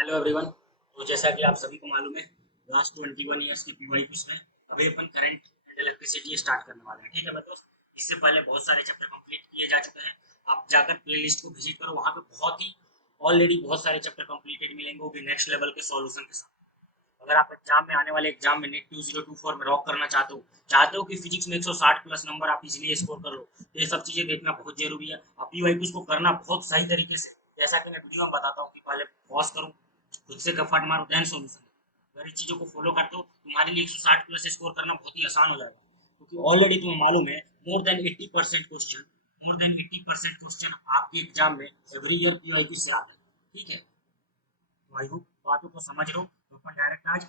Hello everyone. तो जैसा कि आप सभी को मालूम है, लास्ट 21 ईयर्स के पीवाईक्यूज में अभी अपन करंट एंड इलेक्ट्रिसिटी स्टार्ट करने वाले हैं। ठीक है दोस्त, इससे पहले बहुत सारे चैप्टर कंप्लीट किए जा चुके हैं। आप जाकर प्लेलिस्ट को विजिट करो, वहाँ पे बहुत ही ऑलरेडी बहुत सारे चैप्टर कंप्लीटेड मिलेंगे, वो भी नेक्स्ट लेवल के सॉल्यूशन के साथ। अगर आप एग्जाम में आने वाले एग्जाम में नेट 2024 में रॉक करना चाहते हो कि फिजिक्स में 160 प्लस नंबर आप इजीली स्कोर कर लो, तो ये सब चीजें देखना बहुत जरूरी है। आप पीवाईक्यूज को करना बहुत सही तरीके से, जैसा कि मैं वीडियो में बताता हूँ कि पहले पॉज करूँ, खुद से फट मारो, देन सॉल्यूशन। अगर इस चीजों को फॉलो करते हो, तुम्हारे लिए 160 प्लस स्कोर करना बहुत ही आसान हो जाएगा, क्योंकि ऑलरेडी तुम्हें मालूम है मोर देन 80% क्वेश्चन, आपके एग्जाम में एवरी ईयर पीवाईक्यू से आता है। ठीक है, तो आई होप बातों को समझ रहे हो। तो अपन डायरेक्ट आज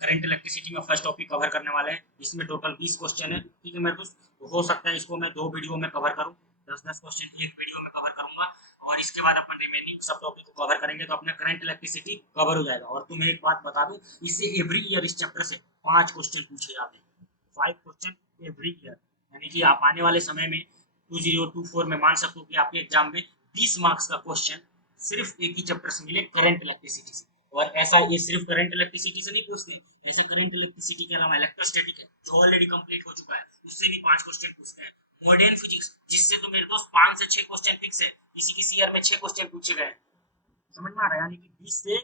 करंट इलेक्ट्रिसिटी में फर्स्ट टॉपिक कवर करने वाले हैं। इसमें टोटल 20 क्वेश्चन है। ठीक है मेरे दोस्त, तो हो सकता है इसको मैं दो वीडियो में कवर करूँ, 10-10 क्वेश्चन एक वीडियो में कवर करूंगा, और इसके बाद अपन रिमेनिंग सब टॉपिक को कवर करेंगे, तो अपना करंट इलेक्ट्रिसिटी कवर हो जाएगा। और तुम्हें एक बात बता दूं, इससे एवरी ईयर इस चैप्टर से 5 क्वेश्चन पूछे जाते हैं, 5 क्वेश्चन एवरी ईयर। यानी कि आप आने वाले समय में 2024 में मान सकते हो कि आपके एग्जाम में 20 मार्क्स का क्वेश्चन सिर्फ एक ही चैप्टर से मिले, करंट इलेक्ट्रिसिटी से। और ऐसा ये सिर्फ करंट इलेक्ट्रिसिटी से नहीं पूछते, ऐसे करंट इलेक्ट्रिसिटी के अलावा इलेक्ट्रोस्टैटिक है जो ऑलरेडी कंप्लीट हो चुका है, उससे भी 5 क्वेश्चन पूछते हैं। मॉडर्न फिजिक्स, जिससे तो मेरे दोस्त 5 से 6 क्वेश्चन फिक्स है, किसी किसी ईयर में 6 क्वेश्चन पूछे गए। समझ में आ रहा है, यानी कि 20 से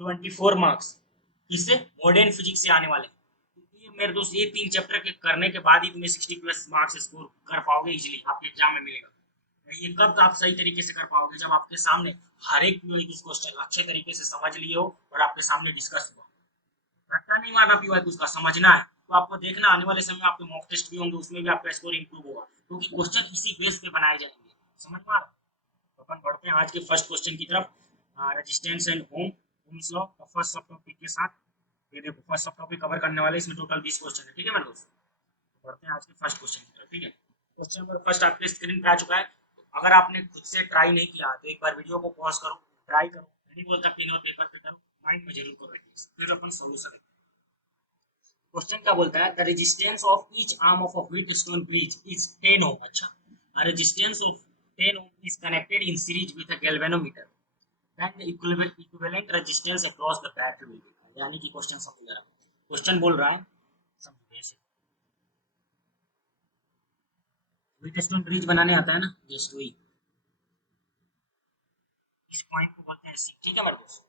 24 मार्क्स इससे मॉडर्न फिजिक्स से आने वाले। तो ये मेरे दोस्त ये 3 चैप्टर के करने के बाद ही तुम्हें 60 प्लस मार्क्स स्कोर कर पाओगे, इजीली आपके एग्जाम में मिलेगा। ये कब आप सही तरीके से कर पाओगे, जब आपके सामने हर एक क्वेश्चन अच्छे तरीके से समझ लिए हो और आपके सामने डिस्कस हुआ। रट्टा नहीं मारना पीवाई, उसका समझना है। तो आपको देखना आने वाले समय में आपके मॉक टेस्ट भी होंगे, उसमें भी आपका स्कोर इंप्रूव होगा, क्योंकि क्वेश्चन इसी बेस पे बनाए जाएंगे। समझ में आ रहा है? तो अपन बढ़ते हैं आज के फर्स्ट क्वेश्चन की तरफ। रेजिस्टेंस एंड ओम्स लॉ का फर्स्ट सब टॉपिक के साथ। ये देखो फर्स्ट सब टॉपिक कवर करने वाले, इसमें टोटल 20 क्वेश्चन है। ठीक है मेरे दोस्त, तो बढ़ते हैं आज के फर्स्ट क्वेश्चन की तरफ। ठीक है, क्वेश्चन नंबर फर्स्ट आपके स्क्रीन पे आ चुका है। तो अगर आपने खुद से ट्राई नहीं किया तो एक बार वीडियो को पॉज करो, ट्राई करो। मैं नहीं बोलता पेन और पेपर पे करो, माइंड में जरूर करो एटलीस्ट, फिर अपन सोल्यूशन। क्वेश्चन क्या बोलता है, the resistance of each arm of a Wheatstone bridge is 10 ohm. अच्छा, resistance of 10 ohm is connected in series with a galvanometer, then the equivalent resistance across the battery will be. यानी कि question समझ रहा है, question बोल रहा है, समझो ऐसे। व्हीट स्टोन ब्रिज बनाने आता है ना, जस्ट वही, इस पॉइंट को बोलते हैं सी। ठीक है मेरे दोस्त,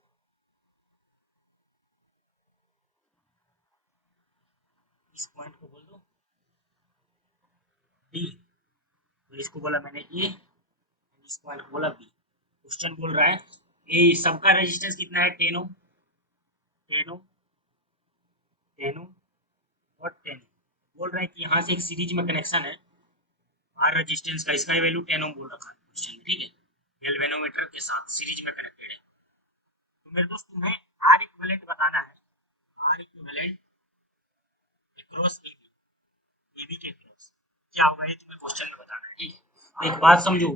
इस पॉइंट को बोल दो बी। तो इसको बोला मैंने ए, इस पॉइंट को बोला बी। क्वेश्चन बोल रहा है ए सबका रेजिस्टेंस कितना है, 10 ओम, 10 ओम, 10 ओम और 10 ओम। बोल रहा है कि यहाँ से एक सीरीज में कनेक्शन है आर रेजिस्टेंस का, इसका वैल्यू 10 ओम बोल रखा है क्वेश्चन में। ठीक है, गैल्वेनोमीटर के साथ सीरीज में कनेक्टेड है। तो मेरे दोस्त तुम्हें आर इक्विवेलेंट बताना है, आर इक्विवेलेंट अक्रॉस एबी के अक्रॉस क्या होगा, ये तुम्हें क्वेश्चन में बताना है। ठीक है, तो एक बात समझो,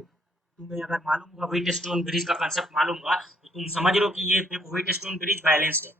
तुम्हें अगर मालूम होगा व्हीट स्टोन ब्रिज का कंसेप्ट मालूम होगा, तो तुम समझ लो कि ये देखो व्हीट स्टोन ब्रिज बैलेंस्ड है,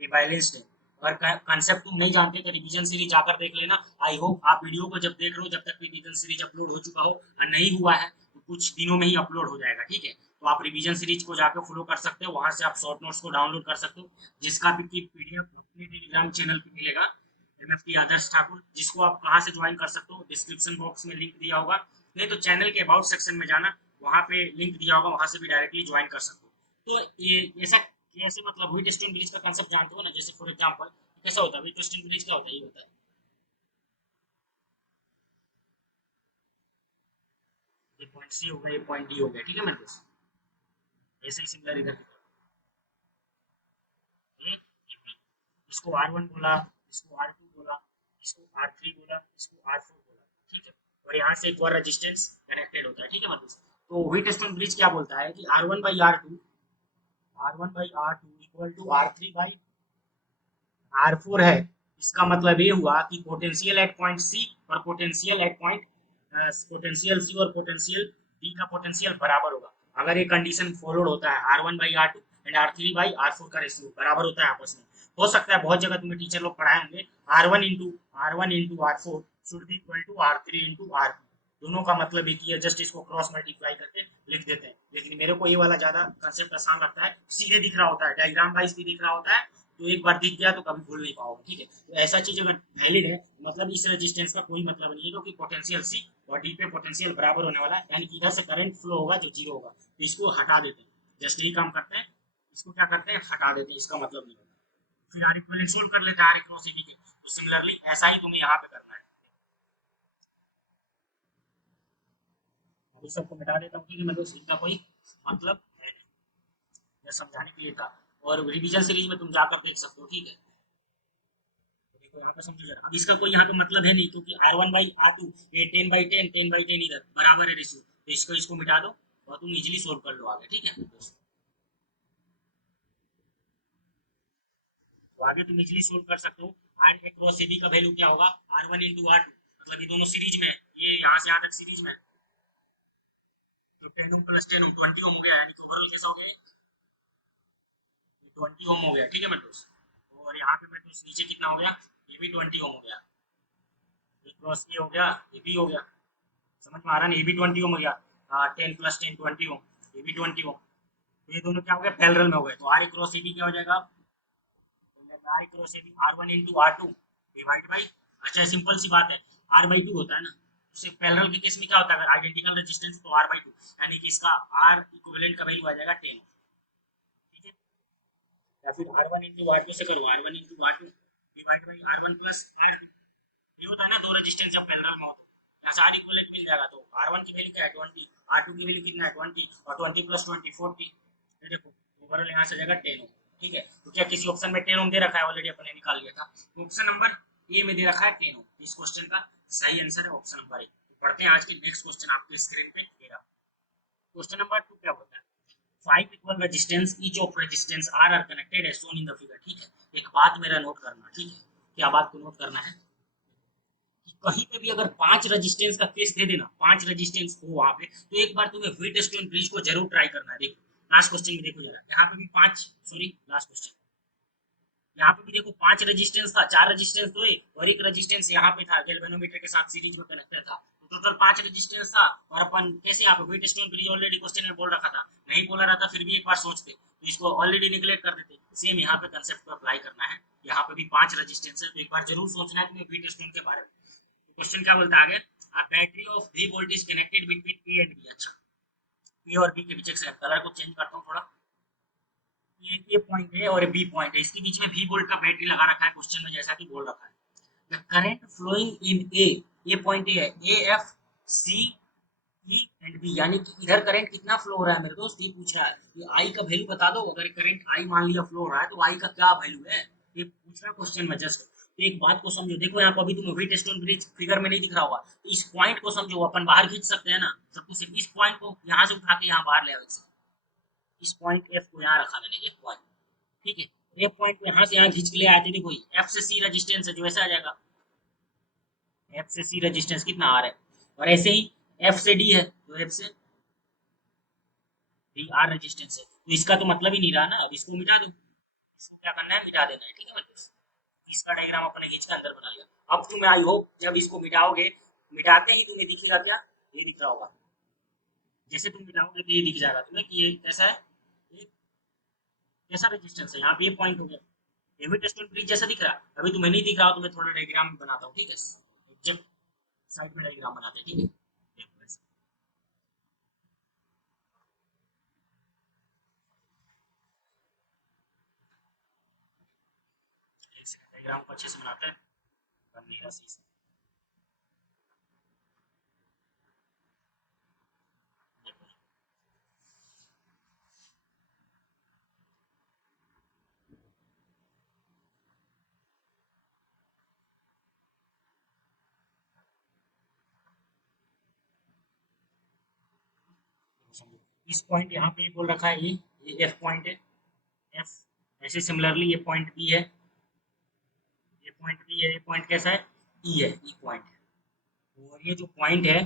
ये बैलेंस्ड है। अगर कंसेप्ट तुम नहीं जानते तो रिवीजन सीरीज जाकर देख लेना। आई होप आप वीडियो को जब देख रहे हो, जब तक रिवीजन सीरीज अपलोड हो चुका हो, और नहीं हुआ है तो कुछ दिनों में ही अपलोड हो जाएगा। ठीक है, तो आप रिवीजन सीरीज को जाकर फॉलो कर सकते हो, वहां से आप शॉर्ट नोट्स को डाउनलोड कर सकते हो, जिसका भी पीडीएफ अपने टेलीग्राम चैनल पे मिलेगा, एमएफटी आदर्श ठाकुर, जिसको आप कहाँ से ज्वाइन कर सकते हो, डिस्क्रिप्शन बॉक्स में लिंक दिया होगा, नहीं तो चैनल के अबाउट सेक्शन में जाना, वहाँ पे लिंक दिया होगा, वहाँ से भी डायरेक्टली ज्वाइन कर सकते हो। तो ये ऐसा कैसे, मतलब व्हीट स्टोन ब्रिज का कंसेप्ट जानते हो ना, जैसे फॉर एग्जांपल कैसा होता है व्हीट स्टोन ब्रिज, क्या होता है ये होता है। ये पॉइंट सी होगा, ये पॉइंट डी हो गया। ठीक है मेरे दोस्त, ऐसे ही सिमिलर इधर ए, ये B। इसको R1 बोला, इसको R2 बोला, इसको R3 बोला, इसको R4 बोला। ठीक है, और यहाँ से एक और रेजिस्टेंस कनेक्टेड होता है। ठीक है मतलब, तो व्हीट स्टोन ब्रिज क्या बोलता है कि R1/R2, R1/R2 equal to R3/R4 है। इसका मतलब ये हुआ कि पोटेंशियल एट पॉइंट सी और पोटेंशियल एट पॉइंट, पोटेंशियल सी और पोटेंशियल डी का पोटेंशियल बराबर होगा। अगर ये कंडीशन फॉलोड होता है, R1/R2 एंड R3/R4 का रेशियो बराबर होता है आपस में। हो सकता है बहुत जगह तुम्हें टीचर लोग पढ़ाए होंगे R1 into R4 should be equal to R3 into R2, दोनों का मतलब एक ही है, जस्ट इसको क्रॉस मल्टीप्लाई करके लिख देते हैं। लेकिन मेरे को ये वाला ज्यादा कंसेप्ट आसान लगता है, सीधे दिख रहा होता है, डायग्राम वाइज भी दिख रहा होता है, तो एक बार दिख गया तो कभी भूल नहीं पाओगे, ठीक है। तो ऐसा चीज अगर वैलिड है, मतलब इस रेजिस्टेंस का कोई मतलब नहीं है, क्योंकि पोटेंशियल सी और डी पे पोटेंशियल बराबर होने वाला है, यानी कि इधर से करंट फ्लो होगा जो जीरो होगा, तो इसको हटा देते हैं, जस्ट यही काम करते हैं, इसको क्या करते हैं, हटा देते हैं, इसका मतलब नहीं होगा। फिर आर इक्विवेलेंट सोल्व कर लेते हैं आर क्रॉस एबी के, तो सिमिलरली ऐसा ही तुम्हें यहाँ पे करना है। अभी सबको मिटा देता हूँ, ठीक है, मतलब इनका कोई मतलब है नहीं, मैं समझाने के लिए था। और रिवीजन सीरीज में तुम जाकर देख सकते हो, ठीक है। तो देखो यहाँ पे समझो जरा, अब इसका कोई यहाँ पे मतलब है नहीं, क्योंकि R1/R2 ये 10/10 10/10 इधर बराबर है रेशियो, तो इसको इसको मिटा दो और तुम इजीली सोल्व कर लो आगे, ठीक है। तो आगे तुम इजीली सोल्व कर सकते हो। आर के क्रॉस सी बी का वैल्यू क्या होगा, R1 × R2, मतलब ये दोनों सीरीज में है, ये यहाँ से यहाँ तक सीरीज में है, तो 10 ओम प्लस 10 ओम 20 ओम हो गया, यानी कि ओवरऑल कैसा हो गया, 20 ओम हो गया, ठीक है मेरे दोस्त। और यहाँ पे मेरे दोस्त नीचे कितना हो गया, ये भी 20 ओम हो गया, ये क्रॉस ये हो गया, ये भी हो गया, समझ में आ रहा है ना, ये भी 20 ओम हो गया, 10 + 10 20 ओम, ये भी 20 ओम, तो ये दोनों क्या हो गया, पैरेलल में हो गए, तो आर क्रॉस ए बी क्या हो जाएगा, R cross A B R1 × R2 divide by, अच्छा सिंपल सी बात है, R/2 होता है ना, उससे पैरेलल के केस में क्या होता है, अगर आइडेंटिकल रेजिस्टेंस तो R/2, यानी कि इसका R इक्विवेलेंट का वैल्यू आ जाएगा 10, ठीक है। या फिर R1 × R2 से करो, R1 × R2 divide by R1 + R2, ये होता है ना, दो रेजिस्टेंस जब पैरेलल में हो तो यहाँ से R इक्विवेलेंट मिल जाएगा, तो R1 की वैल्यू क्या है 20, R2 की वैल्यू कितना है 20, और 20 + 20 40, ये देखो ओवरऑल यहाँ से जाएगा 10 ओम, ठीक है। तो क्या किसी ऑप्शन में 10 ओम दे रखा है, ऑलरेडी अपने निकाल लिया था, तो ऑप्शन नंबर ए में दे रखा है 10 ओम, इस क्वेश्चन का सही आंसर है ऑप्शन नंबर ए। पढ़ते हैं आज के नेक्स्ट क्वेश्चन, आपके स्क्रीन पे दे रहा क्वेश्चन नंबर 2 क्या बोलता है, 5 equal resistance each of resistance R are connected as shown in the figure, ठीक है। एक बात मेरा नोट करना, ठीक है, क्या बात को नोट करना है, कि कहीं पे भी अगर 5 रेजिस्टेंस का केस दे देना, 5 रेजिस्टेंस हो वहां पे, तो एक बार तुम्हें व्हीटस्टोन ब्रिज को जरूर ट्राई करना है। देखो लास्ट क्वेश्चन में देखो जरा, यहाँ पे भी 5, सॉरी लास्ट क्वेश्चन, यहाँ पे भी देखो 5 रेजिस्टेंस था, 4 रेजिस्टेंस तो और एक रेजिस्टेंस यहाँ पे था, गैल्वेनोमीटर के साथ सीरीज में कनेक्टेड था, तो टोटल 5 रेजिस्टेंस था। और अपन कैसे यहाँ पे व्हीटस्टोन ब्रिज ऑलरेडी क्वेश्चन में बोल रखा था, नहीं बोला रहता फिर भी एक बार सोचते, तो इसको ऑलरेडी निगलेक्ट कर देते, सेम यहाँ पे कंसेप्ट को अप्लाई करना है। यहाँ पे भी 5 रेजिस्टेंस है, तो एक बार जरूर सोचना है तुम्हें व्हीटस्टोन के बारे में। क्वेश्चन क्या बोलता है आगे, a battery of V volt is connected between A and B, अच्छा ए और बी के बीच एक कलर को चेंज करता हूँ थोड़ा, ये पॉइंट है और बी पॉइंट है, इसके बीच में V वोल्ट का बैटरी लगा रखा है क्वेश्चन में, जैसा कि बोल रखा है the current flowing in a point A है, A F C E and B, यानी कि इधर करंट कितना फ्लो हो रहा है मेरे दोस्त, ये पूछा है, ये आई का वैल्यू बता दो, अगर करंट आई मान लिया फ्लो हो रहा है, तो आई का क्या वैल्यू है, ये पूछ रहा क्वेश्चन में जस्ट। तो एक बात को समझो, देखो यहाँ पर अभी तुम्हें व्हीटस्टोन ब्रिज फिगर में नहीं दिख रहा होगा, तो इस पॉइंट को समझो, अपन बाहर खींच सकते हैं ना, सब कुछ, इस पॉइंट को यहाँ से उठा के यहाँ बाहर ले आओ, इस पॉइंट एफ को यहाँ रखा मैंने, एक पॉइंट, ठीक है, एफ पॉइंट को यहाँ से यहाँ खींच के ले आए थे, देखो एफ से सी रेजिस्टेंस है जो ऐसा आ जाएगा, एफ से सी रेजिस्टेंस कितना आ रहा है, और ऐसे ही एफ से डी है, तो एफ से डी आर रेजिस्टेंस है, तो इसका तो मतलब ही नहीं रहा ना, अब इसको मिटा दो, इसको क्या करना है, मिटा देना है, ठीक है मतलब, इसका डायग्राम अपने खींच के अंदर बना लिया। अब तुम्हें आई होप जब इसको मिटाओगे, मिटाते ही तुम्हें दिखेगा क्या, ये दिख रहा होगा, जैसे तुम मिटाओगे तो ये दिख जाएगा तुम्हें कि ये कैसा है, ये कैसा रेजिस्टेंस है, यहाँ पे ये पॉइंट हो गया, ये भी टेस्ट ब्रिज जैसा दिख रहा है, अभी तुम्हें नहीं दिख रहा हो तो मैं थोड़ा डायग्राम बनाता हूँ, ठीक है, जब साइड में डायग्राम बनाते हैं, ठीक है, एक सेकंड डायग्राम को अच्छे से बनाते हैं, बनेगा सही से। देखो, समझो, इस पॉइंट यहाँ पे बोल रखा है, ये एफ पॉइंट है, एफ, ऐसे सिमिलरली ये पॉइंट बी है, ये पॉइंट बी है, ये पॉइंट कैसा है, ई है, ई पॉइंट है, और ये जो पॉइंट है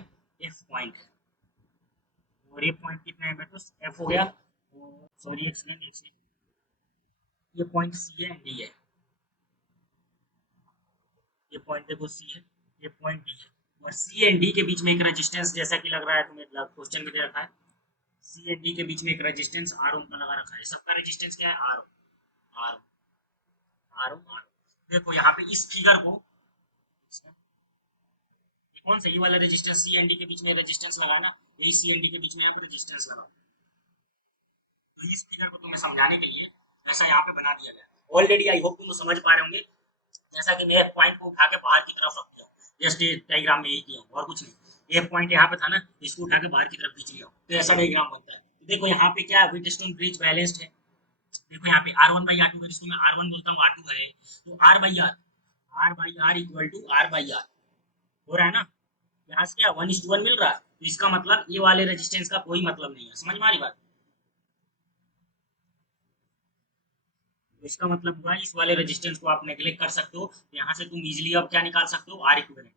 एफ पॉइंट है, और ये पॉइंट कितना है बेटो, एफ हो गया, सॉरी एक सेकंड, एक सेकंड, ये पॉइंट सी है, डी है, ये पॉइंट देखो सी है, ये पॉइंट डी है, और सी एंड डी के बीच में एक रेजिस्टेंस, जैसा कि लग रहा है तुम्हें क्वेश्चन में दे रखा है, सी एंड डी के बीच में एक रेजिस्टेंस आर ओम का लगा रखा है। सबका रेजिस्टेंस क्या है? R ohm. R ohm R ohm R ohm. देखो यहाँ पे इस फिगर को, ये कौन सा, ये वाला रेजिस्टेंस सी एंड डी के बीच में रेजिस्टेंस लगा ना, यही सी एंड डी के बीच में यहाँ पे रेजिस्टेंस लगा। तो इस फिगर को तुम्हें समझाने के लिए ऐसा यहाँ पे बना दिया गया। ऑलरेडी आई होप तुम समझ पा रहे होंगे। जैसा कि मैं एक पॉइंट को उठा के बाहर की तरफ रख दिया, जस्ट डायग्राम में यही किया और कुछ नहीं। एक पॉइंट यहाँ पे था ना, इसको उठा के बाहर की तरफ खींच लिया, तो ऐसा डायग्राम बनता है। तो देखो यहाँ पे क्या है, व्हीटस्टोन ब्रिज बैलेंस्ड है। देखो यहाँ पे R one by R two, जिसको मैं आर वन बोलता हूँ, आर टू है, तो R by R equal to R by R हो रहा है ना। यहाँ से क्या 1:1 मिल रहा है, तो इसका मतलब ये वाले रेजिस्टेंस का कोई मतलब नहीं है। समझ में आ रही बात? तो इसका मतलब हुआ इस वाले रेजिस्टेंस को आप नेग्लेक्ट कर सकते हो। यहाँ से तुम इजिली अब क्या निकाल सकते हो? R equivalent.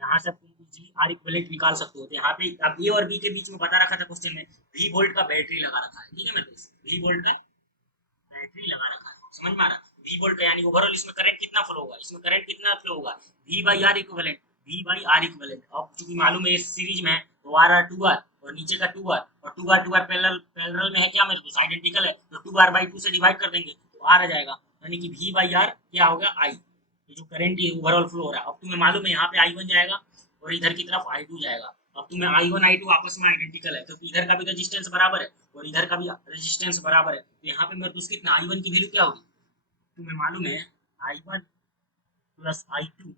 यहाँ से तुम इजिली आर इक्विवेलेंट निकाल सकते हो। तो यहाँ पे अब ए और बी के बीच में बता रखा था क्वेश्चन में, वी वोल्ट का बैटरी लगा रखा है, ठीक है मेरे दोस्त, वी वोल्ट का बैटरी लगा रखा है। समझ में आ रहा? वी वोल्ट का यानी ओवरऑल इसमें करंट कितना फ्लो होगा, इसमें करंट कितना फ्लो होगा, V by R equivalent, V by R equivalent. अब चूंकि मालूम है इस सीरीज में है, तो आर आर टू आर और नीचे का टू आर पैरेलल पैरेलल में है क्या मेरे दोस्त, आइडेंटिकल है, तो टू आर बाई टू से डिवाइड कर देंगे तो आर आ जाएगा। यानी कि वी बाई आर क्या होगा, आई, ये जो करंट ये ओवरऑल फ्लो हो रहा है। अब तुम्हें मालूम है यहाँ पे आई वन जाएगा और इधर की तरफ आई टू जाएगा। अब तुम्हें आई वन आई टू आपस में आइडेंटिकल है, क्योंकि इधर का भी रेजिस्टेंस बराबर है और इधर का भी रेजिस्टेंस बराबर है। तो यहाँ पे मेरे दोस्त कितना आई वन की वैल्यू क्या होगी, तुम्हें मालूम है, I one plus I two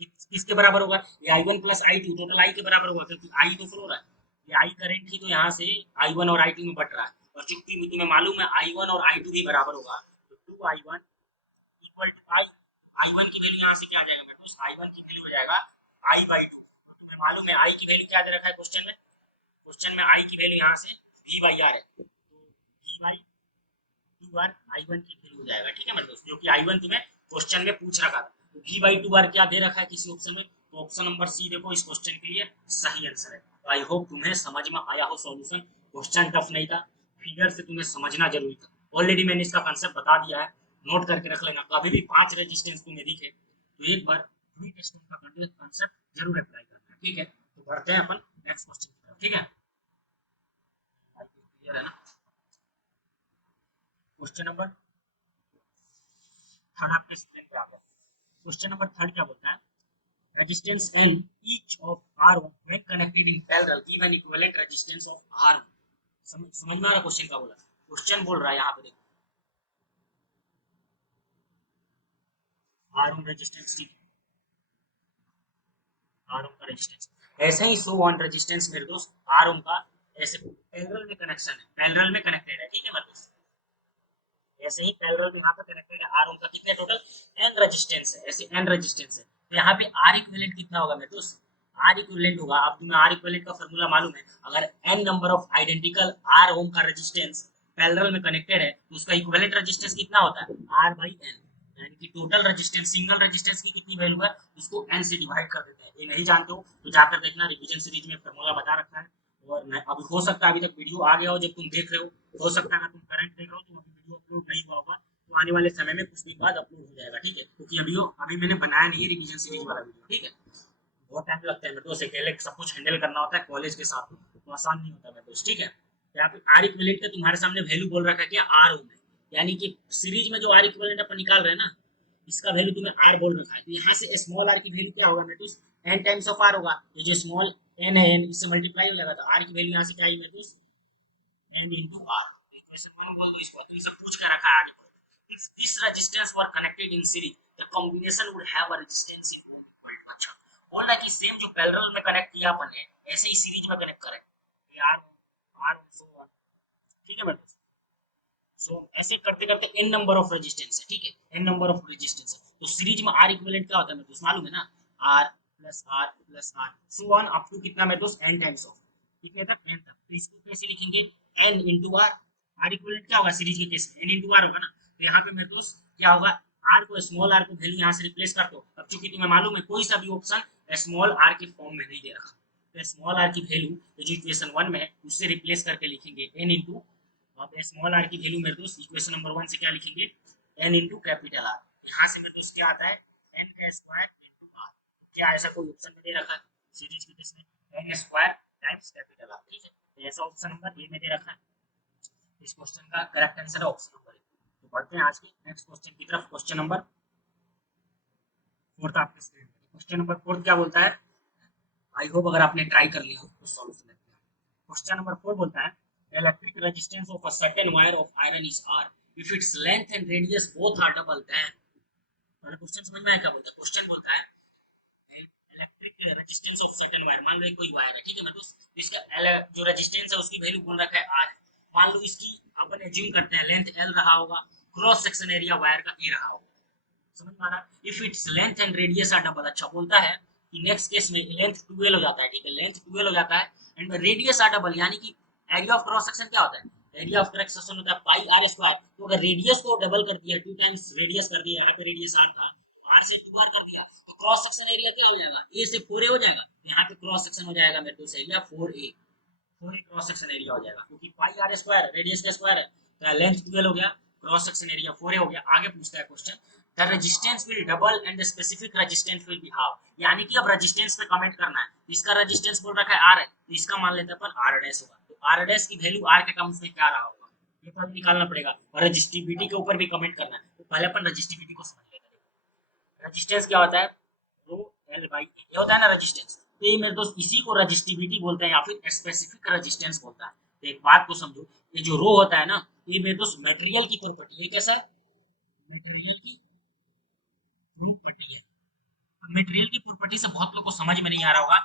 किसके बराबर होगा, ये I one plus I two total I के बराबर होगा, क्योंकि आई तो फ्लो रहा है, ये आई करंट ही तो यहाँ से आई वन और आई टू में बट रहा है। और चूंकि तुम्हें मालूम है आई वन और आई टू भी बराबर होगा, तो two I one equal to I, I one की वैल्यू यहाँ से क्या आ जाएगा मेरे दोस्त, आई वन की वैल्यू हो जाएगा आई बाई टू। तुम्हें मालूम है आई की वैल्यू क्या दे रखा है क्वेश्चन में, क्वेश्चन में आई की वैल्यू यहाँ से वी बाई आर है, तो V by two R I one की वैल्यू हो जाएगा। ठीक है मेरे दोस्त, जो कि आई वन तुम्हें क्वेश्चन में पूछ रखा था। तो वी बाई टू आर क्या दे रखा है किसी ऑप्शन में, तो ऑप्शन नंबर सी देखो इस क्वेश्चन के लिए सही आंसर है। तो आई होप तुम्हें समझ में आया हो सॉल्यूशन। क्वेश्चन टफ नहीं था, फिगर से तुम्हें समझना जरूरी था। ऑलरेडी मैंने इसका कंसेप्ट बता दिया है, नोट करके रख लेना। कभी भी 5 रेजिस्टेंस तुम्हें दिखे तो एक बार टेस्टिंग का कंसेप्ट जरूर अप्लाई करना। ठीक है, तो बढ़ते हैं अपन नेक्स्ट क्वेश्चन की तरफ। ठीक है, क्लियर है ना? क्वेश्चन नंबर थर्ड आपके स्क्रीन पे आ गया। क्वेश्चन नंबर थर्ड क्या बोलता है, resistance L each of R1 when connected in parallel give an equivalent resistance of R1। समझ में आ रहा क्वेश्चन का बोला, क्वेश्चन बोल रहा है यहाँ पे देखो, R1 रेजिस्टेंस, ठीक है, R1 का रेजिस्टेंस ऐसे ही सो वन रेजिस्टेंस मेरे दोस्त R1 का ऐसे पैरेलल में कनेक्शन है, पैरेलल में कनेक्टेड है। ठीक है मेरे दोस्त, ऐसे ही पैरेलल में यहाँ पे कनेक्टेड है R1 का, कितने टोटल n रेजिस्टेंस है, ऐसे n रेजिस्टेंस है। तो यहाँ पे R इक्विवेलेंट कितना होगा मेरे दोस्त, R इक्विवेलेंट होगा, अब तुम्हें R इक्विवेलेंट का फार्मूला मालूम है, अगर n number of identical R ओम का रेजिस्टेंस पैरेलल में कनेक्टेड है तो उसका इक्विवेलेंट रेजिस्टेंस कितना होता है, R बाई n। यानी कि टोटल रेजिस्टेंस सिंगल रेजिस्टेंस की कितनी वैल्यू है, उसको n से डिवाइड कर देते हैं। ये नहीं जानते हो तो जाकर देखना, रिवीजन सीरीज में फार्मूला बता रखा है। और अभी हो सकता है अभी तक वीडियो आ गया हो जब तुम देख रहे हो सकता है अगर तुम करंट देख रहे हो तो अभी वीडियो अपलोड नहीं हुआ होगा, तो आने वाले समय में कुछ दिन बाद अपलोड हो जाएगा। ठीक है, क्योंकि अभी मैंने बनाया नहीं है रिवीजन सीरीज वाला वीडियो। ठीक है, बहुत टाइम लगता है मेरे दोस्त, अकेले सब कुछ हैंडल करना होता है कॉलेज के साथ, तो आसान नहीं होता मेरे दोस्त। ठीक है, यहाँ पे आर इक्विवेलेंट का तुम्हारे सामने वैल्यू बोल रखा है क्या, आर ओम है, यानी कि सीरीज में जो आर इक्विवेलेंट अपन निकाल रहे हैं ना, इसका वैल्यू तुम्हें आर बोल रखा है, तो यहाँ से स्मॉल आर की वैल्यू क्या होगा मेरे दोस्त, एन टाइम्स ऑफ आर होगा। ये जो स्मॉल एन है, एन इससे मल्टीप्लाई हो जाएगा, तो आर की वैल्यू यहाँ से क्या आई मेरे दोस्त, n into r। इक्वेशन 1 बोल दो इसको, तो सब पूछ कर रखा है आगे बढ़ो। If this resistance were connected in series, the combination would have a resistance in ohm equal to। अच्छा, बोल रहा है कि सेम जो पैरेलल में कनेक्ट किया अपन ने ऐसे ही सीरीज में कनेक्ट करें, ये r सो वन। ठीक है मेरे, सो ऐसे करते करते n नंबर ऑफ रेजिस्टेंस है। ठीक है, n नंबर ऑफ रेजिस्टेंस है, तो सीरीज में r इक्विवेलेंट क्या होता है मेरे दोस्त, मालूम है ना, r plus r so one up to कितना मेरे दोस्त, n टाइम्स ऑफ कितने तक, n तक। तो इसको कैसे लिखेंगे, n into R, R equivalent क्या होगा सीरीज के केस में, n इंटू आर होगा ना। तो यहाँ पे मेरे दोस्त क्या होगा, r को स्मॉल r को वैल्यू यहाँ से रिप्लेस कर दो। अब चूंकि तुम्हें मालूम है कोई सा भी ऑप्शन स्मॉल r के फॉर्म में नहीं दे रखा, तो स्मॉल r की वैल्यू जो इक्वेशन 1 में है उससे रिप्लेस करके लिखेंगे n इंटू, अब स्मॉल r की वैल्यू मेरे दोस्त इक्वेशन नंबर 1 से क्या लिखेंगे, n इंटू कैपिटल आर। यहाँ से मेरे दोस्त क्या आता है, n का स्क्वायर इंटू आर। क्या ऐसा कोई ऑप्शन में दे रखा है सीरीज की किसमें n square times capital R, ठीक है, तो ऐसा ऑप्शन नंबर ए में दे रखा है। इस क्वेश्चन का करेक्ट आंसर है ऑप्शन नंबर ए। तो बढ़ते हैं आज के नेक्स्ट क्वेश्चन की तरफ। क्वेश्चन नंबर फोर्थ आपके स्क्रीन पे। क्वेश्चन नंबर फोर्थ क्या बोलता है, आई होप अगर आपने ट्राई कर लिया हो तो सॉल्यूशन देखते हैं। क्वेश्चन नंबर 4 बोलता है electric resistance of a certain wire of iron is R if its length and radius both are double then. पहले क्वेश्चन समझ में आया क्या बोलता है। क्वेश्चन बोलता है electric resistance of certain wire, मान लो एक कोई वायर है, ठीक है, मैं तो इसका जो रेजिस्टेंस है उसकी वैल्यू बोल रखा है आर। मान लो इसकी अपन एज्यूम करते हैं लेंथ एल रहा होगा, क्रॉस सेक्शन एरिया वायर का ए रहा होगा, समझ में आ रहा है। If its length and radius are double, अच्छा बोलता है कि नेक्स्ट केस में लेंथ 12 हो जाता है, ठीक है, लेंथ 12 हो जाता है एंड रेडियस आर डबल, यानी कि एरिया ऑफ क्रॉस सेक्शन क्या होता है, एरिया ऑफ क्रॉस सेक्शन होता है पाई आर स्क्वायर। तो अगर रेडियस को डबल कर दिया, 2 टाइम्स रेडियस कर दिया, यहाँ पे रेडियस आर था, आर से 2 आर कर दिया, तो क्रॉस सेक्शन एरिया क्या हो जाएगा, ए से 4 ए हो जाएगा। यहाँ पे क्रॉस सेक्शन हो जाएगा मेरे दोस्त एरिया 4 ए, 4 ए क्रॉस सेक्शन एरिया हो जाएगा, क्योंकि पाई आर स्क्वायर रेडियस का स्क्वायर है, तो लेंथ 12 हो गया, क्रॉस सेक्शन एरिया 4 ए हो गया। आगे पूछता है question the resistance will double and the specific resistance will be half, यानी कि अब रेजिस्टेंस पे कमेंट करना है। इसका रेजिस्टेंस बोल रखा है आर है, तो इसका मान लेते हैं अपन आर डैश होगा, तो आर डैश की वैल्यू आर के टर्म्स में क्या रहा होगा ये तो हमें निकालना पड़ेगा, और रेजिस्टिविटी के ऊपर भी कमेंट करना है। तो पहले अपन रेजिस्टिविटी को समझ लेते हैं। रेजिस्टेंस क्या होता है, रो एल बाई ए, ये होता है ना रेजिस्टेंस। तो ये मेरे दोस्त इसी को रेजिस्टिविटी बोलते हैं या फिर स्पेसिफिक रेजिस्टेंस बोलता है। तो एक बात को समझो, ये जो रो होता है ना, ये मेरे दोस्त मटेरियल की प्रॉपर्टी है, कैसा मटेरियल की प्रॉपर्टी है। मटेरियल की प्रॉपर्टी से बहुत लोगों को समझ में नहीं आ रहा होगा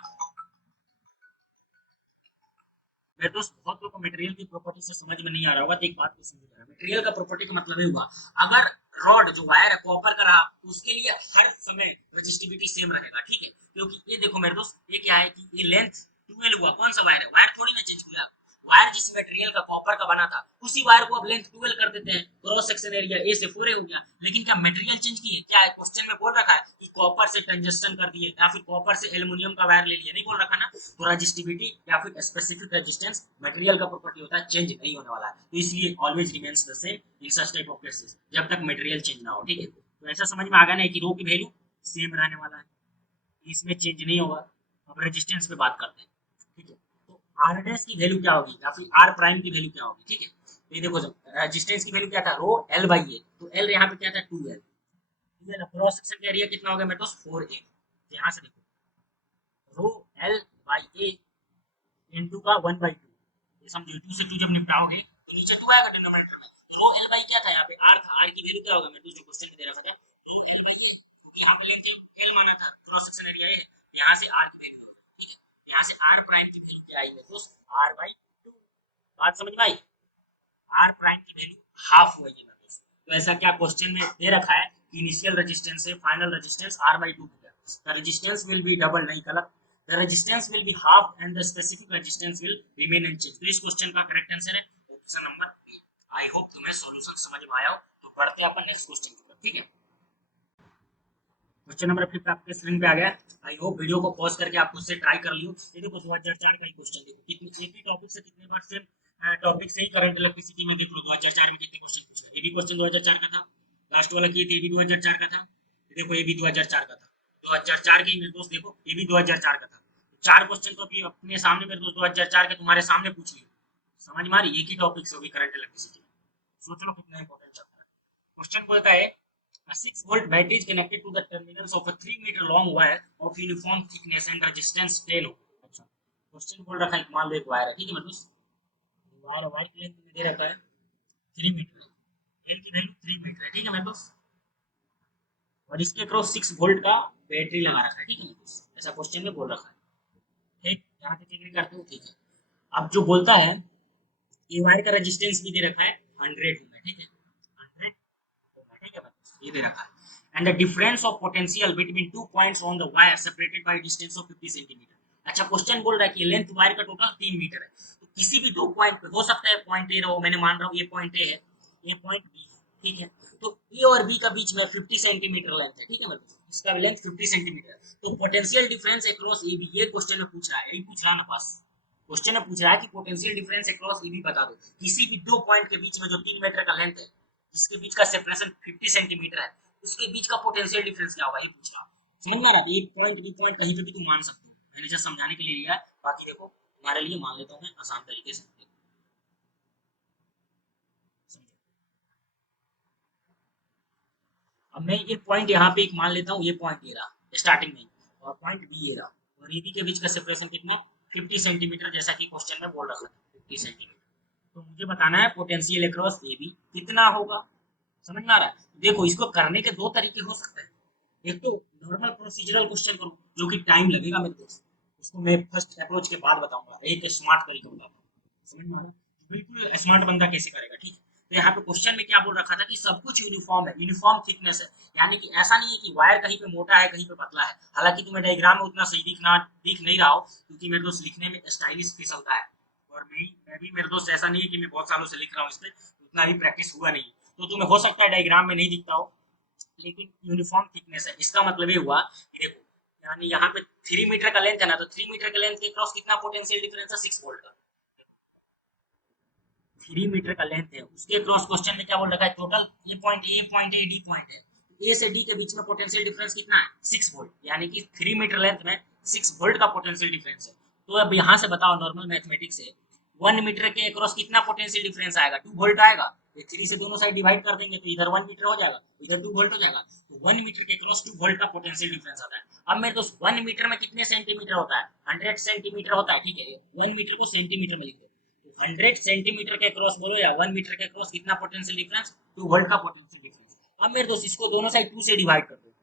मेरे दोस्त, बहुत लोगों को मटेरियल की प्रॉपर्टी से समझ में नहीं आ रहा होगा, तो एक बात को समझो, मटेरियल का प्रॉपर्टी का मतलब ये हुआ अगर रॉड जो वायर है कॉपर का रहा तो उसके लिए हर समय रेजिस्टिविटी सेम रहेगा, ठीक है, क्योंकि ये देखो मेरे दोस्त ये क्या है कि ये लेंथ 12 हुआ, कौन सा वायर है, वायर थोड़ी ना चेंज हुआ, वायर जिस मटेरियल का कॉपर का बना था उसी वायर को अब लेंथ 12 कर देते हैं, क्रॉस सेक्शन एरिया ए से 4 हो गया। लेकिन क्या मटेरियल चेंज की है, क्या है क्वेश्चन में बोल रखा है कि कॉपर से टंजस्टन कर दिए या फिर कॉपर से एल्युमिनियम का वायर ले लिया, नहीं बोल रखा ना। तो रेजिस्टिविटी या फिर स्पेसिफिक रेजिस्टेंस मटेरियल का प्रॉपर्टी होता है, चेंज नहीं होने वाला है, तो इसलिए always remains the same in such type of cases, जब तक मटेरियल चेंज ना हो, ठीक है। तो ऐसा समझ में आ गया ना कि रो की वैल्यू सेम रहने वाला है, इसमें चेंज नहीं होगा। अब रेजिस्टेंस पे बात करते हैं, ठीक है। तो आर डैश की वैल्यू क्या होगी या फिर आर प्राइम की वैल्यू क्या होगी, ठीक है। तो ये देखो जब रेजिस्टेंस की वैल्यू क्या था रो एल बाई ए, तो एल यहाँ पे क्या था 2 एल, ठीक है ना। क्रॉस सेक्शन का एरिया कितना हो गया मेरे दोस्त 4 ए, यहाँ से देखो रो एल बाई ए इनटू का 1/2, ये समझो 2 से 2 जब निपटाओगे तो नीचे 2 आएगा डिनोमिनेटर में। रो एल बाई क्या था यहाँ पे आर था, आर की वैल्यू क्या होगा मेरे दोस्त जो क्वेश्चन में दे रखा था रो एल बाई ए, यहाँ पे लेंथ एल माना था, क्रॉस सेक्शन एरिया है, यहाँ से आर की वैल्यू, ठीक है, यहाँ से आर प्राइम की वैल्यू क्या आई मेरे दोस्त आर बाई 2। बात समझ में आई, आर प्राइम की वैल्यू हाफ हुई है मेरे दोस्त। तो ऐसा क्या क्वेश्चन में दे रखा है कि इनिशियल रेजिस्टेंस से final resistance R by 2 the resistance will be double, नहीं गलत, the resistance will be half and the specific resistance will remain unchanged. तो इस क्वेश्चन का करेक्ट आंसर है option number B. I hope तुम्हें solution समझ में आया हो। तो बढ़ते हैं अपन नेक्स्ट क्वेश्चन की तरफ, ठीक है। क्वेश्चन नंबर 5 आपके स्क्रीन पे आ गया। आई होप वीडियो को पॉज करके आप खुद से ट्राई कर लियो। ये देखो 2004 का ही क्वेश्चन देखो, कितने एक ही टॉपिक से कितने बार सेम टॉपिक से ही करंट इलेक्ट्रिसिटी में देख लो 2004 में कितने क्वेश्चन पूछा। ये भी क्वेश्चन 2004 का था, लास्ट वाला किए थे ये भी 2004 का था, ये देखो ये भी 2004 का था, 2004 के ही मेरे दोस्त देखो ये भी 2004 का था। चार क्वेश्चन तो अभी अपने सामने मेरे दोस्त 2004 के तुम्हारे सामने पूछ लियो, समझ में आ रही, एक ही टॉपिक से भी करंट इलेक्ट्रिसिटी में, सोच लो कितना इंपॉर्टेंट चैप्टर है। क्वेश्चन बोलता है a 6-volt battery is connected to the terminals of a 3-meter long wire of uniform thickness and resistance 10 ohm। अच्छा क्वेश्चन बोल रखा है मान लो एक वायर है, ठीक है मेरे दोस्त, वायर वायर की लेंथ दे रखा है 3 मीटर, एल की वैल्यू 3 मीटर है, ठीक है मेरे दोस्त, और इसके अक्रॉस 6 वोल्ट का बैटरी लगा रखा है, ठीक है मेरे दोस्त, ऐसा क्वेश्चन में बोल रखा है, ठीक, यहाँ तक एग्री करते हो, ठीक है। अब जो बोलता है ये वायर का रेजिस्टेंस भी दे रखा है 100 ओम है, ठीक है, 100 ओम है, ठीक है, ये दे रखा है and the difference of potential between 2 points on the wire separated by a distance of 50 centimetre. अच्छा क्वेश्चन बोल रहा है कि लेंथ वायर का टोटल 3 मीटर है, तो किसी भी दो पॉइंट पे हो सकता है, पॉइंट ए रहो, मैंने मान रहा हूँ ये पॉइंट ए है, ये पॉइंट बी है, ठीक है, तो ए और बी का बीच में 50 सेंटीमीटर लेंथ है, ठीक है, मतलब इसका लेंथ 50 सेंटीमीटर, तो potential difference across A B, ये क्वेश्चन में पूछ रहा है, यही पूछ रहा ना पास, क्वेश्चन में पूछ रहा है कि potential difference across A B बता दो, किसी भी दो पॉइंट के बीच में जो 3 मीटर का लेंथ है जिसके बीच का सेपरेशन 50 सेंटीमीटर है उसके बीच का पोटेंशियल डिफरेंस क्या होगा ये पूछ रहा हूँ। समझ में आ रहा है? एक पॉइंट बी पॉइंट कहीं पे भी तुम मान सकते हो, मैंने जस्ट समझाने के लिए लिया है, बाकी देखो तुम्हारे लिए मान लेता हूँ मैं आसान तरीके से। समझो, अब मैं एक पॉइंट यहाँ पे एक मान लेता हूँ, ये पॉइंट ये रहा स्टार्टिंग में, और पॉइंट बी ये रहा, और ए बी के बीच का सेपरेशन कितना, 50 सेंटीमीटर, जैसा कि क्वेश्चन में बोल रखा था 50 सेंटीमीटर। तो मुझे बताना है पोटेंशियल अक्रॉस ए बी कितना होगा। समझ में आ रहा है? देखो इसको करने के दो तरीके हो सकते हैं, एक तो नॉर्मल प्रोसीजरल क्वेश्चन करो जो कि टाइम लगेगा मेरे दोस्त, उसको मैं फर्स्ट अप्रोच के बाद बताऊंगा, एक स्मार्ट तरीका बताऊंगा। समझ में आ रहा है? बिल्कुल स्मार्ट बंदा कैसे करेगा, ठीक है। तो यहाँ पे क्वेश्चन में क्या बोल रखा था कि सब कुछ यूनिफॉर्म है, यूनिफॉर्म थिकनेस है, यानी कि ऐसा नहीं है कि वायर कहीं पे मोटा है कहीं पे पतला है। हालांकि तुम्हें डायग्राम में उतना सही दिख नहीं रहा हो, क्योंकि मेरे दोस्त लिखने में स्टाइलिश फिसलता है, और मैं भी मेरे दोस्त ऐसा नहीं है कि मैं बहुत सालों से लिख रहा हूँ इस पे, उतना भी प्रैक्टिस हुआ नहीं, तो तुम्हें हो सकता है डायग्राम में नहीं दिखता हो, लेकिन यूनिफॉर्म थिकनेस है, इसका मतलब ये हुआ कि देखो, यानी यहाँ पे 3 मीटर का लेंथ है ना, तो 3 मीटर के लेंथ के क्रॉस कितना पोटेंशियल डिफरेंस है, 6 वोल्ट का। 3 मीटर का लेंथ है, उसके क्रॉस क्वेश्चन में क्या बोल रखा है, टोटल ए डी पॉइंट है, ए से डी के बीच में पोटेंशियल डिफरेंस कितना है, 6 वोल्ट, यानी कि 3 मीटर लेंथ में 6 वोल्ट का पोटेंशियल डिफरेंस है। तो अब यहाँ से बताओ नॉर्मल मैथमेटिक्स से, 1 मीटर के अक्रॉस कितना पोटेंशियल डिफरेंस आएगा, 2 वोल्ट आएगा। ये 3 से दोनों साइड डिवाइड कर देंगे तो इधर 1 मीटर हो जाएगा, इधर 2 वोल्ट हो जाएगा, तो 1 मीटर के क्रॉस 2 वोल्ट का पोटेंशियल डिफरेंस आता है। अब मेरे दोस्त 1 मीटर में कितने सेंटीमीटर होता है, 100 सेंटीमीटर होता है, ठीक है। 1 मीटर को सेंटीमीटर में लिख दो, 100 सेंटीमीटर के क्रॉस बोलो या 1 मीटर के क्रॉस कितना पोटेंशियल डिफरेंस, 2 वोल्ट का पोटेंशियल डिफरेंस। अब मेरे दोस्त इसको दोनों साइड 2 से डिवाइड कर दो,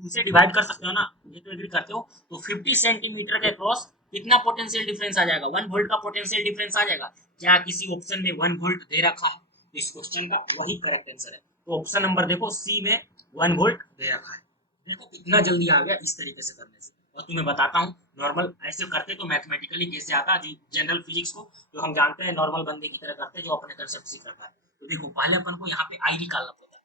2 से डिवाइड कर सकते हो ना, ये तो एग्री करते हो, तो 50 सेंटीमीटर के क्रॉस कितना पोटेंशियल डिफरेंस आ जाएगा, 1 वोल्ट का पोटेंशियल डिफरेंस आ जाएगा। क्या किसी ऑप्शन में 1 वोल्ट दे रखा है, तो इस क्वेश्चन का वही करेक्ट आंसर है। तो ऑप्शन नंबर देखो सी में 1 वोल्ट दे रखा है। देखो कितना जल्दी आ गया इस तरीके से करने से। और तुम्हें बताता हूँ नॉर्मल ऐसे करते तो मैथमेटिकली कैसे आता, जो जनरल फिजिक्स को जो हम जानते हैं नॉर्मल बंदे की तरह करते हैं, जो अपने कंसेप्ट सीख रखा है। तो देखो पहले अपन को यहाँ पे आई निकालना पड़ता है,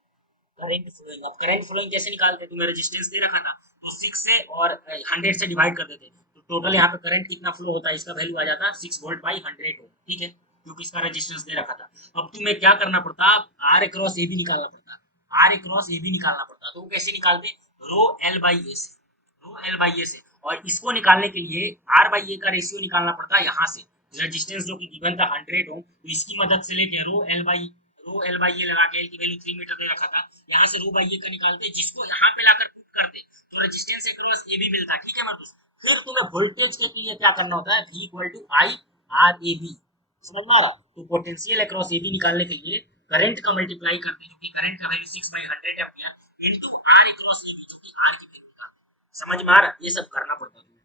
करंट फ्लोइंग। अब करंट फ्लोइंग कैसे निकालते, तुम्हें रेजिस्टेंस दे रखा था, तो 6 से और 100 से डिवाइड कर देते, तो टोटल यहाँ पे करंट कितना फ्लो होता है, इसका वैल्यू आ जाता 6 वोल्ट बाई 100 हो, ठीक है, क्योंकि इसका रेजिस्टेंस दे रखा था। अब तुम्हें क्या करना पड़ता, आर क्रॉस ए भी निकालना पड़ता, आर क्रॉस ए भी निकालना पड़ता, तो वो कैसे निकालते, रो एल बाई ए से, रो एल बाई ए से। और इसको निकालने के लिए आर बाई ए का रेशियो निकालना पड़ता है यहाँ से, रेजिस्टेंस जो कि गिवन था 100 हो, तो इसकी मदद से लेके रो एल बाई ए लगा के, एल की वैल्यू 3 मीटर दे रखा था, यहाँ से रो बाई ए का निकालते, जिसको यहाँ पे लाकर पुट करते, तो रेजिस्टेंस अक्रॉस ए भी मिलता, ठीक है मेरे दोस्त। फिर तुम्हें वोल्टेज के लिए क्या करना होता है, V equal to I R A B, समझ में आ रहा। तो पोटेंशियल अक्रॉस ए बी निकालने के लिए करंट का मल्टीप्लाई करते, जो कि करंट का value 6/100 ampere into R cross A B, जो कि आर की वैल्यू निकालते। समझ में आ रहा, ये सब करना पड़ता है तुम्हें।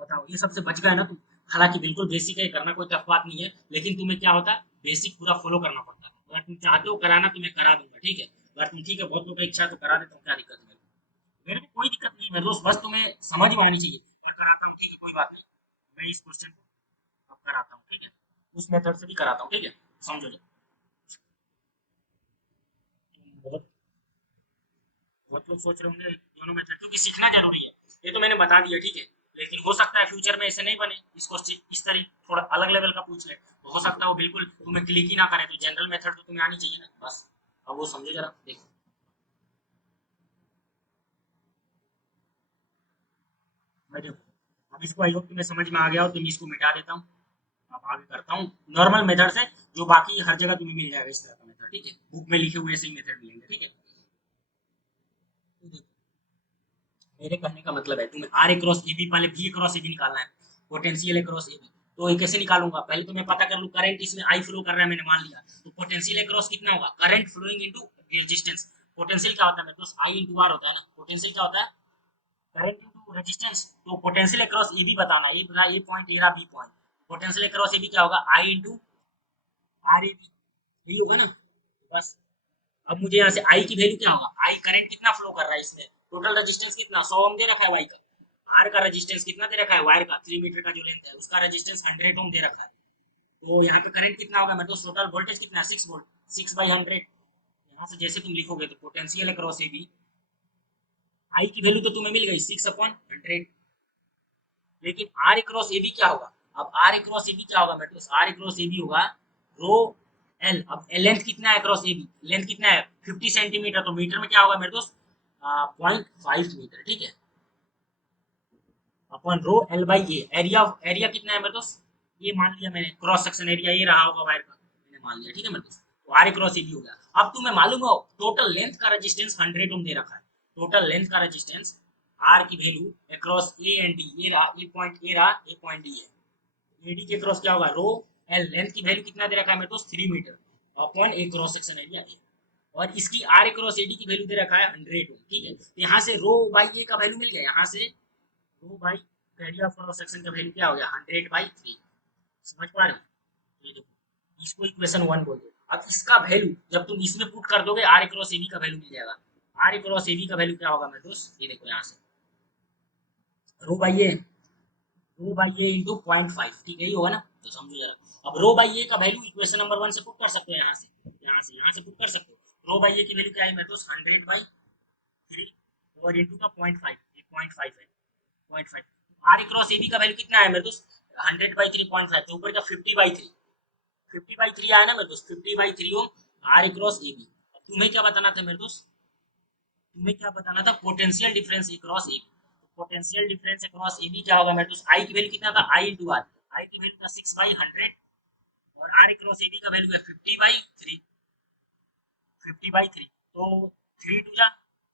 बताओ ये सबसे बच गए ना तुम। हालांकि बिल्कुल बेसिक है, करना कोई टफ बात नहीं है, लेकिन तुम्हें क्या होता है, बेसिक पूरा फॉलो करना पड़ता है। अगर तुम चाहते हो कराना तो मैं करा दूंगा, ठीक है। अगर तुम ठीक है, बहुत लोगों की इच्छा है तो करा देता हूँ, क्या दिक्कत है मेरे को, कोई दिक्कत नहीं है मेरे दोस्त, बस तुम्हें समझ में आनी चाहिए। मैं कराता हूँ, ठीक है, कोई बात नहीं। मैं इस क्वेश्चन को अब कराता हूँ, ठीक है, उस मेथड से भी कराता हूँ, ठीक है, समझो जो। बहुत बहुत लोग सोच रहे होंगे दोनों मेथड, क्योंकि सीखना जरूरी है, ये तो मैंने बता दिया, ठीक है। लेकिन हो सकता है फ्यूचर में ऐसे नहीं बने, इसको इस तरह थोड़ा अलग लेवल का पूछ ले, तो हो सकता है वो बिल्कुल तुम्हें क्लिक ही ना करे, तो जनरल मेथड तो तुम्हें आनी चाहिए ना, बस। अब वो समझो जरा, देखो। मैं देखो अब इसको आई होप तुम्हें समझ में आ गया हो, तो मैं इसको मिटा देता हूँ, अब आगे करता हूँ नॉर्मल मेथड से, जो बाकी हर जगह तुम्हें मिल जाएगा इस तरह का मेथड, ठीक है, बुक में लिखे हुए ऐसे ही मेथड मिलेंगे, ठीक है। तो देखो, मेरे कहने का मतलब है तुम्हें आर क्रॉस ए बी, पहले बी क्रॉस ए बी निकालना है, पोटेंशियल क्रॉस ए बी। तो ये कैसे निकालूंगा, पहले तो मैं पता कर लूँ, करंट इसमें आई फ्लो कर रहा है, मैंने मान लिया, तो पोटेंशियल क्रॉस कितना होगा, current flowing into resistance. Potential क्या होता है मेरे दोस्त, आई इंटू आर होता है ना, पोटेंशियल क्या होता है, करंट इनटू रेजिस्टेंस। तो पोटेंशियल क्रॉस ए बी बताना, ये बता, ये पॉइंट ये रहा B point, potential cross A B क्या होगा, I into R A B, यही होगा ना, बस। अब मुझे यहाँ से आई की वैल्यू क्या होगा, आई करंट कितना फ्लो कर रहा है इसमें, टोटल रेजिस्टेंस कितना, 100 ओम दे रखा है वाई का, आर का रेजिस्टेंस कितना दे रखा है, वायर का 3 मीटर का जो लेंथ है उसका रेजिस्टेंस 100 ओम दे रखा है। तो यहाँ पे करंट कितना होगा मेरे दोस्त, टोटल वोल्टेज कितना है, 6 वोल्ट, 6/100। यहाँ से जैसे तुम लिखोगे तो पोटेंशियल अक्रॉस ए बी, आई की वैल्यू तो तुम्हें मिल गई 6/100, लेकिन आर क्रॉस ए बी क्या होगा, अब आर क्रॉस ए बी क्या होगा मेरे दोस्त, आर क्रॉस ए बी होगा रो एल। अब लेंथ कितना है क्रॉस ए बी, लेंथ कितना है 50 सेंटीमीटर, तो मीटर में क्या होगा मेरे दोस्त, 0.5 मीटर, ठीक है। Upon rho L by A. Area area कितना है मेरे दोस्त, ये मान लिया मैंने, क्रॉस सेक्शन एरिया ये रहा होगा वायर का, मैंने मान लिया, ठीक है मेरे दोस्त। तो आर क्रॉस ए बी हो गया। अब तुम्हें मालूम हो टोटल लेंथ का रेजिस्टेंस 100 ओम दे रखा है। टोटल लेंथ का रेजिस्टेंस आर की value across A and D, ये रहा, ये पॉइंट ए रहा, ये पॉइंट डी है। एडी के क्रॉस क्या होगा, रो एल, लेंथ की वैल्यू कितना दे रखा है मेरे दोस्त, 3 metre upon A cross section area A. और इसकी आर क्रॉस एडी की वैल्यू दे रखा है 100 ओम, ठीक है। तो यहाँ से रो बाई ए का वैल्यू मिल गया, यहाँ से rho by area of cross section का वैल्यू क्या हो गया, 100/3। समझ पा रहे हो, ये देखो इसको इक्वेशन 1 बोल दो। अब इसका वैल्यू जब तुम इसमें पुट कर दोगे, आर क्रॉस एबी का वैल्यू मिल जाएगा। आर क्रॉस एबी का वैल्यू क्या होगा मेरे दोस्त, ये देखो यहाँ से rho by A, rho by A into 0.5, ठीक है, ये होगा ना। तो समझो जरा, अब रो बाई ए का वैल्यू इक्वेशन नंबर 1 से पुट कर सकते हो, यहाँ से पुट कर सकते हो। रो बाई ए की वैल्यू क्या है मेरे दोस्त, 100/3 और इंटू का 0.5, ये 0.5 है, 0.5। आर क्रॉस एबी का वैल्यू कितना है मेरे दोस्त, 100/3 0.5, तो ऊपर का 50/3, 50/3 आया ना मेरे दोस्त, 50/3 ओम आर क्रॉस ए बी। तुम्हें क्या बताना था मेरे दोस्त, तुम्हें क्या बताना था, potential difference cross A B. Potential difference cross A B क्या होगा मेरे दोस्त, आई की वैल्यू कितना था, आई इंटू आर, आई की वैल्यू था 6/100 और आर क्रॉस ए बी का वैल्यू है 50/3, 50/3। तो 3 टू जा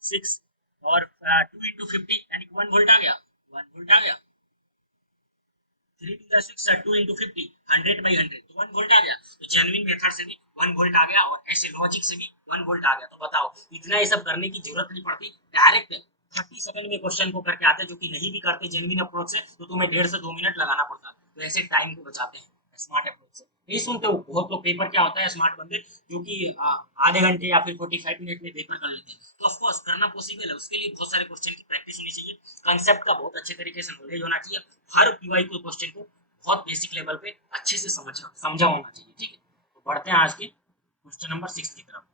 6 और 2 इंटू 50 यानी कि 1 वोल्ट आ गया, 1 वोल्ट आ गया। 3 टू 6 और 2 इंटू 50, 100/100, तो 1 वोल्ट आ गया। तो जेन्युइन मेथड से भी 1 वोल्ट आ गया और ऐसे लॉजिक से भी 1 वोल्ट आ गया। तो बताओ, इतना ये सब करने की जरूरत नहीं पड़ती, डायरेक्ट 30 सेकंड में क्वेश्चन को करके आते, जो कि नहीं भी करते जेन्युइन अप्रोच से तो तुम्हें 1.5 से 2 मिनट लगाना पड़ता। तो ऐसे टाइम को बचाते हैं स्मार्ट अप्रोच से। नहीं सुनते हो बहुत लोग, पेपर क्या होता है स्मार्ट बंदे जो कि आधे घंटे या फिर 45 मिनट में पेपर कर लेते हैं। तो ऑफकोर्स करना पॉसिबल है, उसके लिए बहुत सारे क्वेश्चन की प्रैक्टिस होनी चाहिए, कंसेप्ट का बहुत अच्छे तरीके से नॉलेज होना चाहिए, हर पीवाई को क्वेश्चन को बहुत बेसिक लेवल पे अच्छे से समझा होना चाहिए, ठीक है। तो बढ़ते हैं आज के क्वेश्चन नंबर 6 की तरफ।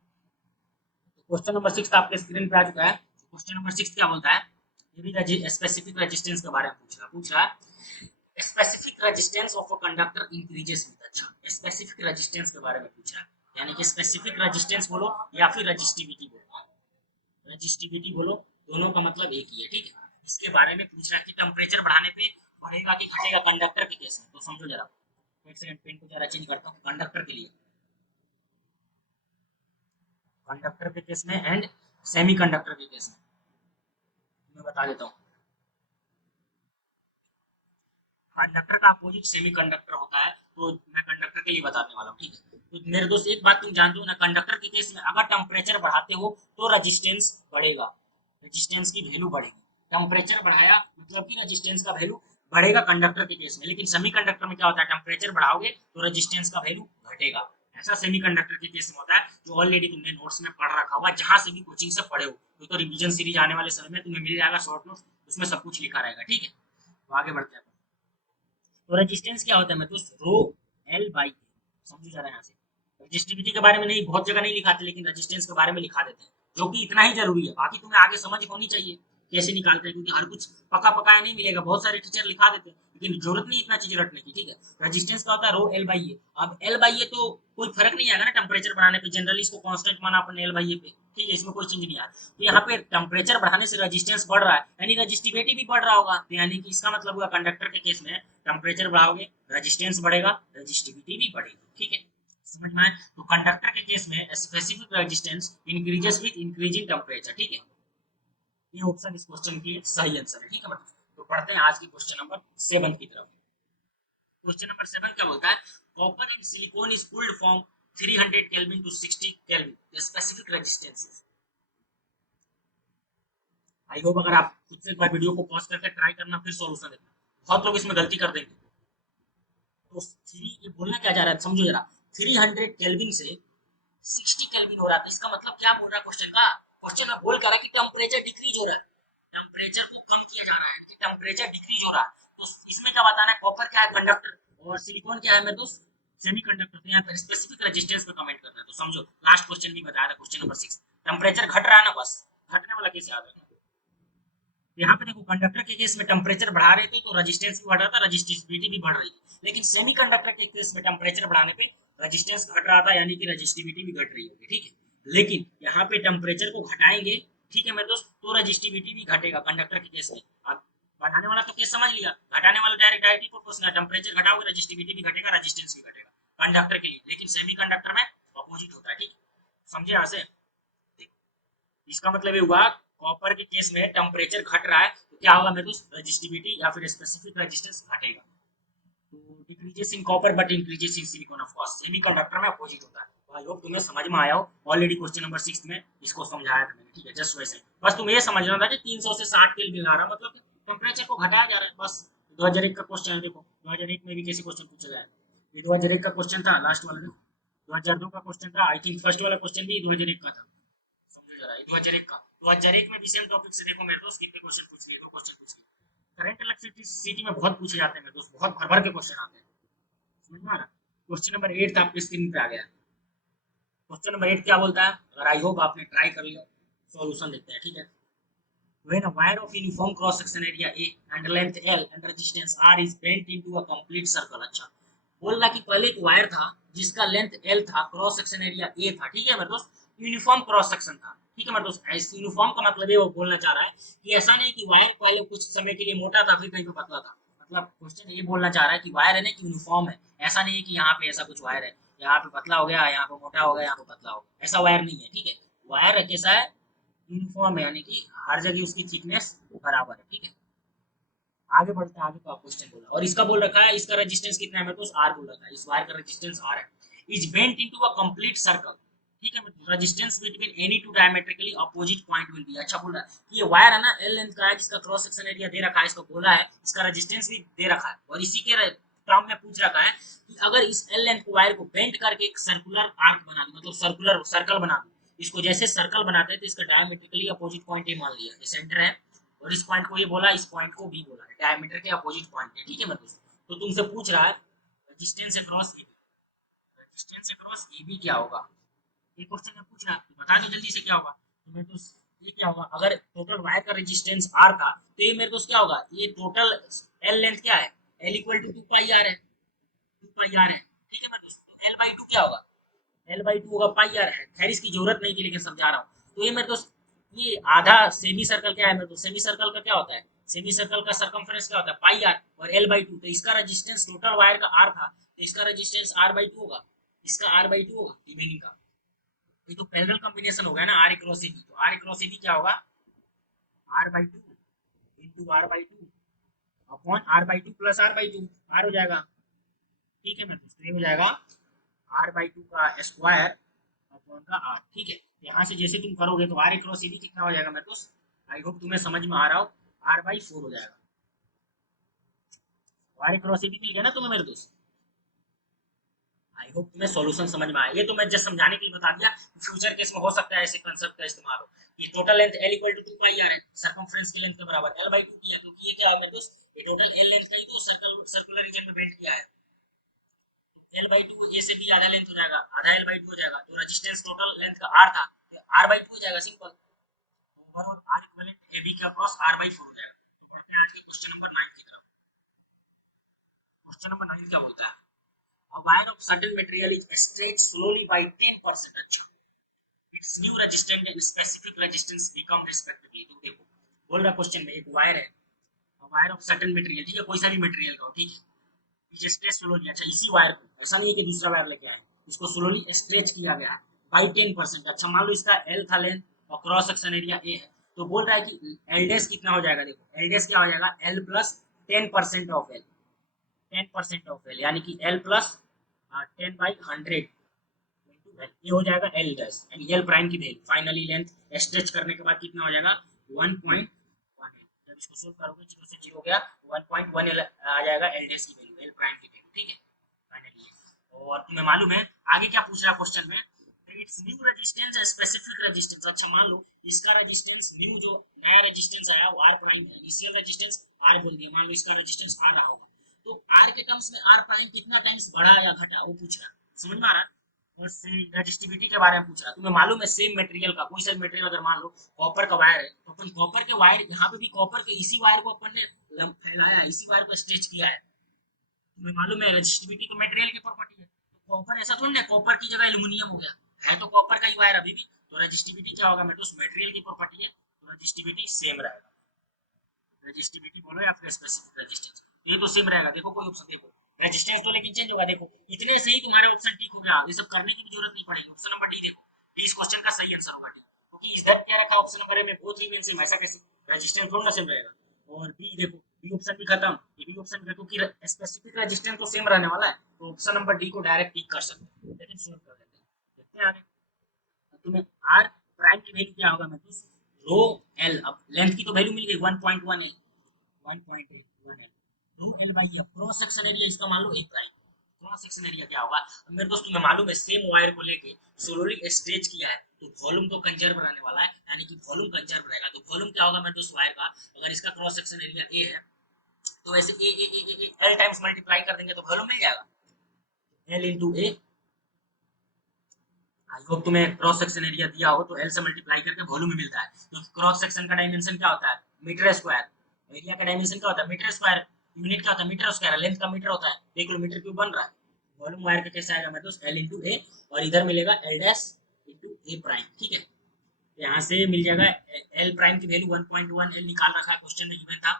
क्वेश्चन नंबर 6 आपके स्क्रीन पे आ चुका है। क्वेश्चन नंबर 6 क्या बोलता है, ये भी स्पेसिफिक रेजिस्टेंस के बारे में पूछ रहा है। Specific resistance of a conductor increases with, अच्छा स्पेसिफिक रेजिस्टेंस के बारे में पूछ रहा है, यानी कि स्पेसिफिक रेजिस्टेंस बोलो या फिर रजिस्टिविटी बोलो, रजिस्टिविटी बोलो, दोनों का मतलब एक ही है, ठीक है। इसके बारे में पूछ रहा है कि टेम्परेचर बढ़ाने पे बढ़ेगा कि घटेगा कंडक्टर के केस में। तो समझो जरा, एक सेकंड पेन को जरा चेंज करता हूँ कंडक्टर के लिए, कंडक्टर के केस में एंड सेमी कंडक्टर के केस में मैं बता देता हूँ। कंडक्टर का अपोजिट सेमी कंडक्टर होता है, तो मैं कंडक्टर के लिए बताने वाला हूँ, ठीक है। तो मेरे दोस्त एक बात तुम जानते हो ना, कंडक्टर के केस में अगर टेम्परेचर बढ़ाते हो तो रेजिस्टेंस बढ़ेगा, रेजिस्टेंस की वैल्यू बढ़ेगी। टेम्परेचर बढ़ाया मतलब कि रेजिस्टेंस का वैल्यू बढ़ेगा कंडक्टर के केस में। लेकिन सेमी कंडक्टर में क्या होता है, टेम्परेचर बढ़ाओगे तो रेजिस्टेंस का वैल्यू घटेगा। ऐसा सेमी कंडक्टर के केस में होता है, जो ऑलरेडी तुमने नोट्स में पढ़ रखा हुआ, जहां से भी कोचिंग से पढ़े हो। तो रिवीजन सीरीज आने वाले समय में तुम्हें मिल जाएगा शॉर्ट नोट्स, उसमें सब कुछ लिखा रहेगा, ठीक है। तो आगे बढ़ते हैं। तो रेजिस्टेंस क्या होता है, मैं तो रो एल बाई, समझो जरा यहाँ से। रजिस्टिविटी के बारे में नहीं, बहुत जगह नहीं लिखाते, लेकिन रेजिस्टेंस के बारे में लिखा देते हैं, जो कि इतना ही जरूरी है। बाकी तुम्हें आगे समझ होनी चाहिए कैसे निकालते हैं, क्योंकि हर कुछ पका पकाया नहीं मिलेगा, बहुत सारे टीचर लिखा देते हैं, लेकिन जरूरत नहीं इतना चीज रटने की, ठीक है। रेजिस्टेंस का होता है रो एल बाई ए। अब एल बाई ए तो कोई फर्क नहीं आएगा ना टेम्परेचर बढ़ाने पे, जनरली इसको कांस्टेंट माना अपन एल बाई ए पे, ठीक है, इसमें कोई चेंज नहीं आया। तो यहाँ पे टेम्परेचर बढ़ाने से रेजिस्टेंस बढ़ रहा है, यानी रजिस्टिविटी भी बढ़ रहा होगा, तो यानी कि इसका मतलब हुआ कंडक्टर के केस में टेम्परेचर बढ़ाओगे रेजिस्टेंस बढ़ेगा, रजिस्टिविटी भी बढ़ेगी, ठीक है। समझ में आए। तो कंडक्टर के केस में specific resistance increases with increasing temperature, ठीक है। ये ऑप्शन इस क्वेश्चन की सही आंसर है, ठीक है। तो पढ़ते हैं आज की क्वेश्चन नंबर 7 की तरफ। क्वेश्चन नंबर 7 क्या बोलता है, copper and silicon is cooled from 300 kelvin to 60 kelvin, the specific resistance is. I hope अगर आप खुद से एक बार वीडियो को पॉज करके ट्राई करना, फिर सॉल्यूशन देना। बहुत लोग इसमें गलती कर देंगे। तो थ्री, ये बोलना क्या जा रहा है समझो जरा, 300 केल्विन से 60 केल्विन हो रहा था, इसका मतलब क्या बोल रहा है क्वेश्चन का, क्वेश्चन में बोल कर रहा है कि टेम्परेचर डिक्रीज हो रहा है, टेम्परेचर को कम किया जा रहा है, कि टेम्परेचर डिक्रीज हो रहा है। तो इसमें क्या बताना है, कॉपर क्या है कंडक्टर, और सिलिकॉन क्या है मेरे दोस्त, सेमी कंडक्टर। तो यहाँ पर स्पेसिफिक रेजिस्टेंस पे कमेंट करना है। तो समझो लास्ट क्वेश्चन भी बताया था, क्वेश्चन नंबर 6, टेम्परेचर घट रहा है ना, बस घटने वाला केस याद रखना। यहाँ पे देखो कंडक्टर के केस में टेम्परेचर बढ़ा रहे थे तो रेजिस्टेंस भी बढ़ रहा था, रजिस्टिविटी भी बढ़ रही थी। लेकिन सेमी कंडक्टर के केस में टेम्परेचर बढ़ाने पे रेजिस्टेंस घट रहा था, यानी कि रजिस्टिविटी भी घट रही होगी, ठीक है। लेकिन यहाँ पे टेम्परेचर को घटाएंगे, ठीक है मेरे दोस्त, तो रजिस्टिविटी भी घटेगा कंडक्टर के केस में। अब बढ़ाने वाला तो केस समझ लिया, घटाने वाला डायरेक्ट डायरेक्टली प्रोपोर्शनल, टेम्परेचर घटाओगे रजिस्टिविटी भी घटेगा, रेजिस्टेंस भी घटेगा कंडक्टर के लिए, लेकिन सेमीकंडक्टर में अपोजिट होता है। ठीक, समझे यहाँ से? इसका मतलब ये हुआ कॉपर के केस में टेम्परेचर घट रहा है तो क्या होगा मेरे दोस्त, रजिस्टिविटी या फिर स्पेसिफिक रेजिस्टेंस घटेगा। तो decreases in copper but increases in silicon, of course semiconductor में अपोजिट होता है। तो आई होप तुम्हें समझ में आया हो, ऑलरेडी क्वेश्चन नंबर 6 में इसको समझाया था मैंने। ठीक है, जस्ट वैसे बस तुम्हें ये समझना था कि 300 से 60 केल्विन आ रहा है, मतलब टेम्परेचर को घटाया जा रहा है बस। 2001 का क्वेश्चन है, देखो 2001 में भी कैसे क्वेश्चन पूछा जाए, ये 2001 का क्वेश्चन था लास्ट वाला, देखो 2002 का क्वेश्चन था, आई थिंक फर्स्ट वाला क्वेश्चन भी 2001 का था, समझो जरा 2001 का। 2001 में भी सेम टॉपिक से देखो मेरे दोस्त कितने क्वेश्चन पूछ लिए, दो क्वेश्चन पूछ लिए। करंट इलेक्ट्रिसिटी में बहुत पूछे जाते हैं मेरे दोस्त, बहुत भर भर के क्वेश्चन आते हैं, समझ में आ रहा? क्वेश्चन नंबर 8 था, आपकी स्क्रीन पे आ गया। क्वेश्चन नंबर 8 क्या बोलता है, अगर आई होप आपने ट्राई कर लिया, सॉल्यूशन देखते हैं। ठीक है, when a wire of uniform cross section area A and length L and resistance R is bent into a complete circle। अच्छा, बोल रहा कि पहले एक वायर था जिसका लेंथ L था, क्रॉस सेक्शन एरिया A था। ठीक है मेरे दोस्त, यूनिफॉर्म क्रॉस सेक्शन था। ठीक है मेरे दोस्त, ऐसे यूनिफॉर्म का मतलब ये वो बोलना चाह रहा है कि ऐसा नहीं कि वायर पहले कुछ समय के लिए मोटा था फिर कहीं पे पतला था, मतलब क्वेश्चन ये बोलना चाह रहा है कि वायर है ना कि यूनिफॉर्म है, ऐसा नहीं है कि यहाँ पे ऐसा कुछ वायर है, यहाँ पे पतला हो गया, यहाँ पे मोटा हो गया, यहाँ पे पतला हो गया, ऐसा वायर नहीं है। ठीक है, वायर कैसा है, यूनिफॉर्म है, यानी कि हर जगह उसकी थिकनेस बराबर है। ठीक है, आगे बढ़ते हैं, आगे का क्वेश्चन बोला और इसका बोल रखा है, इसका रेजिस्टेंस कितना है मेरे को, आर बोल रखा है, इस वायर का रेजिस्टेंस आर है, is bent into a complete circle. ठीक है, resistance between any two diametrically opposite point will be. अच्छा बोल रहा है कि ये वायर है ना एल लेंथ का है, जिसका क्रॉस सेक्शन एरिया दे रखा है, इसको बोला है इसका रेजिस्टेंस भी दे रखा है, और इसी के टर्म में पूछ रखा है कि अगर इस एल लेंथ को वायर को बेंट करके एक सर्कुलर आर्क बना दो, मतलब सर्कुलर सर्कल बना दो, इसको जैसे सर्कल बनाते हैं तो इसका डायमेट्रिकली अपोजिट पॉइंट ये मान लिया, ये सेंटर है, और इस पॉइंट को ये बोला, इस पॉइंट को भी बोला है, डायमीटर के अपोजिट पॉइंट है। ठीक है मतलब, तो तुमसे पूछ रहा है resistance across A, resistance across A B क्या होगा, ये क्वेश्चन में पूछ रहा है, बता दो जल्दी से क्या होगा। तो मेरे दोस्त ये क्या होगा, अगर टोटल वायर का रेजिस्टेंस आर था तो ये मेरे दोस्त क्या होगा, ये टोटल एल लेंथ क्या है, L equal to 2 pi R है, 2 पाई आर है। ठीक है मेरे दोस्त, तो एल बाई टू क्या होगा, एल बाई टू होगा पाई आर है, खैर इसकी जरूरत नहीं थी लेकिन समझा रहा हूँ। तो ये मेरे दोस्त ये आधा सेमी सर्कल क्या है मेरे दोस्त, सेमी सर्कल का क्या होता है, सेमी सर्कल का सरकमफ्रेंस क्या होता है, पाई आर और एल बाई टू, तो इसका रेजिस्टेंस टोटल वायर का आर था तो इसका रेजिस्टेंस आर बाई टू होगा, इसका आर बाई टू होगा रिमेनिंग का। ये तो पैरेलल कॉम्बिनेशन हो गया ना आर क्रॉस ए बी, तो आर क्रॉस ए बी क्या होगा, R by two into R by two upon R by two plus R by two, R हो जाएगा। ठीक है मेरे दोस्त, ये हो जाएगा आर बाई टू का स्क्वायर अपॉन का आर। ठीक है, यहाँ से जैसे तुम करोगे तो आर क्रॉस ए बी कितना हो जाएगा मेरे दोस्त, आई होप तुम्हें समझ में आ रहा हो, आर बाई फोर हो जाएगा। आर क्रॉस ए बी मिल गया ना तुम्हें मेरे दोस्त, आई होप तुम्हें सॉल्यूशन समझ में आया। ये तो मैं जस्ट समझाने के लिए बता दिया, फ्यूचर केस में हो सकता है ऐसे कंसेप्ट का इस्तेमाल हो। ये total length L equal to 2 pi R है, सरकमफ्रेंस की लेंथ के बराबर एल बाई टू की है, क्योंकि ये क्या है मेरे दोस्त, ये टोटल एल लेंथ का ही तो सर्कल सर्कुलर रीजन में बेंड किया है। एल बाई टू ए से बी आधा लेंथ हो जाएगा, आधा एल बाई टू हो जाएगा, तो रेजिस्टेंस टोटल लेंथ का आर था, आर बाई टू हो जाएगा simple, overall R equivalent A B का क्रॉस आर बाई फोर हो जाएगा। तो बढ़ते हैं आज के क्वेश्चन नंबर 9 की तरफ। क्वेश्चन नंबर 9 क्या बोलता है, a wire of certain material is stretched slowly by 10%। अच्छा, its new resistance and specific resistance become respectively। तो देखो बोल रहा क्वेश्चन में एक वायर है, वायर ऑफ सर्टेन मटेरियल, ठीक है कोई सा भी मटेरियल का हो, ठीक है, ये स्ट्रेच स्लोली, अच्छा इसी वायर को, ऐसा नहीं है कि दूसरा वायर लेके आए, इसको स्लोली स्ट्रेच किया गया है बाई 10%। अच्छा मान लो इसका एल था लेंथ और क्रॉस सेक्शन एरिया ए है, तो बोल रहा है कि एल डेस कितना हो जाएगा, देखो एल डेस क्या हो जाएगा, L plus 10% of L, 10% of L यानी कि एल प्लस 10/100 ये हो जाएगा एल डैश, यानी एल प्राइम की वैल्यू फाइनली लेंथ स्ट्रेच करने के बाद कितना हो जाएगा 1.18। जब इसको सोल्व करोगे 0 से 0 गया 1.1 एल आ जाएगा एल डैश की वैल्यू, एल प्राइम की वैल्यू। ठीक है फाइनली, और तुम्हें मालूम है आगे क्या पूछ रहा है क्वेश्चन में, it's new resistance and specific resistance. अच्छा मान लो इसका रेजिस्टेंस न्यू जो नया रेजिस्टेंस आया वो आर प्राइम है, इनिशियल रेजिस्टेंस आर बोल दिया, मान लो इसका रेजिस्टेंस आ रहा होगा, तो आर के टर्म्स में आर प्राइम कितना टाइम्स बढ़ा या घटा वो पूछ रहा है, समझ में आ रहा है। और रजिस्टिविटी के बारे में पूछ रहा है, तुम्हें मालूम है सेम मटेरियल का कोई सा मटेरियल अगर मान लो कॉपर का वायर है तो अपन कॉपर के वायर यहाँ पे भी कॉपर के इसी वायर को अपन ने फैलाया, इसी वायर को स्ट्रेच किया है, तुम्हें मालूम है रजिस्टिविटी तो मटेरियल की प्रॉपर्टी है, तो कॉपर ऐसा थोड़ी ना कॉपर की जगह एल्यूमिनियम हो गया, है तो कॉपर का ही वायर अभी भी, तो रजिस्टिविटी क्या होगा मेरे दोस्त मटेरियल की प्रॉपर्टी है, तो रजिस्टिविटी सेम रहेगा, रेजिस्टिविटी बोलो या फिर स्पेसिफिक रेजिस्टेंस, ये तो सेम रहेगा। देखो कोई ऑप्शन देखो, रेजिस्टेंस तो लेकिन चेंज होगा। देखो इतने से ही तुम्हारे ऑप्शन टिक हो गया, ये सब करने की भी जरूरत नहीं पड़ेगी। ऑप्शन नंबर डी देखो, डी इस क्वेश्चन का सही आंसर होगा डी, क्योंकि इधर क्या रखा ऑप्शन नंबर ए में बोथ रिमेन सेम, ऐसा कैसे, रेजिस्टेंस थोड़ा ना सेम रहेगा। और बी देखो, बी ऑप्शन भी खत्म, ये बी ऑप्शन देखो कि स्पेसिफिक रेजिस्टेंस तो सेम रहने वाला है, तो ऑप्शन नंबर डी को डायरेक्ट टिक कर सकते हैं। लेकिन सोल्व कर लेते हैं, देखते हैं आगे। तुम्हें आर प्राइम की वैल्यू क्या होगा, मैं तो रो एल, अब लेंथ की तो वैल्यू मिल गई 1.1 है, 1.1 L, row L by F, cross section area इसका मान लो ए प्राइम, क्रॉस सेक्शन एरिया क्या होगा। अब मेरे दोस्त तुम्हें मालूम है सेम वायर को लेके सोलोली स्ट्रेच किया है, तो वॉल्यूम तो कंजर्व रहने वाला है, यानी कि वॉल्यूम कंजर्व रहेगा। तो वॉल्यूम क्या होगा मेरे दोस्त वायर का, अगर इसका क्रॉस सेक्शन एरिया ए है, तो ऐसे ए एल टाइम्स मल्टीप्लाई कर देंगे तो वॉल्यूम मिल जाएगा, एल इंटू ए। आई होप तुम्हें क्रॉस सेक्शन एरिया दिया हो तो एल से मल्टीप्लाई करके वॉल्यूम में मिलता है। तो क्रॉस सेक्शन का डायमेंशन क्या होता है, मीटर स्क्वायर, एरिया का डायमेंशन क्या होता है, मीटर स्क्वायर, यूनिट क्या होता है, मीटर स्क्वायर, लेंथ का मीटर होता है, देख लो मीटर क्यूब बन रहा है। वॉल्यूम वायर का कैसे आएगा मेरे दोस्त, एल इंटू ए, और इधर मिलेगा एल डैश इंटू ए प्राइम, ठीक है। यहाँ से मिल जाएगा एल प्राइम की वैल्यू 1.1 एल निकाल रखा है क्वेश्चन में गिवन था,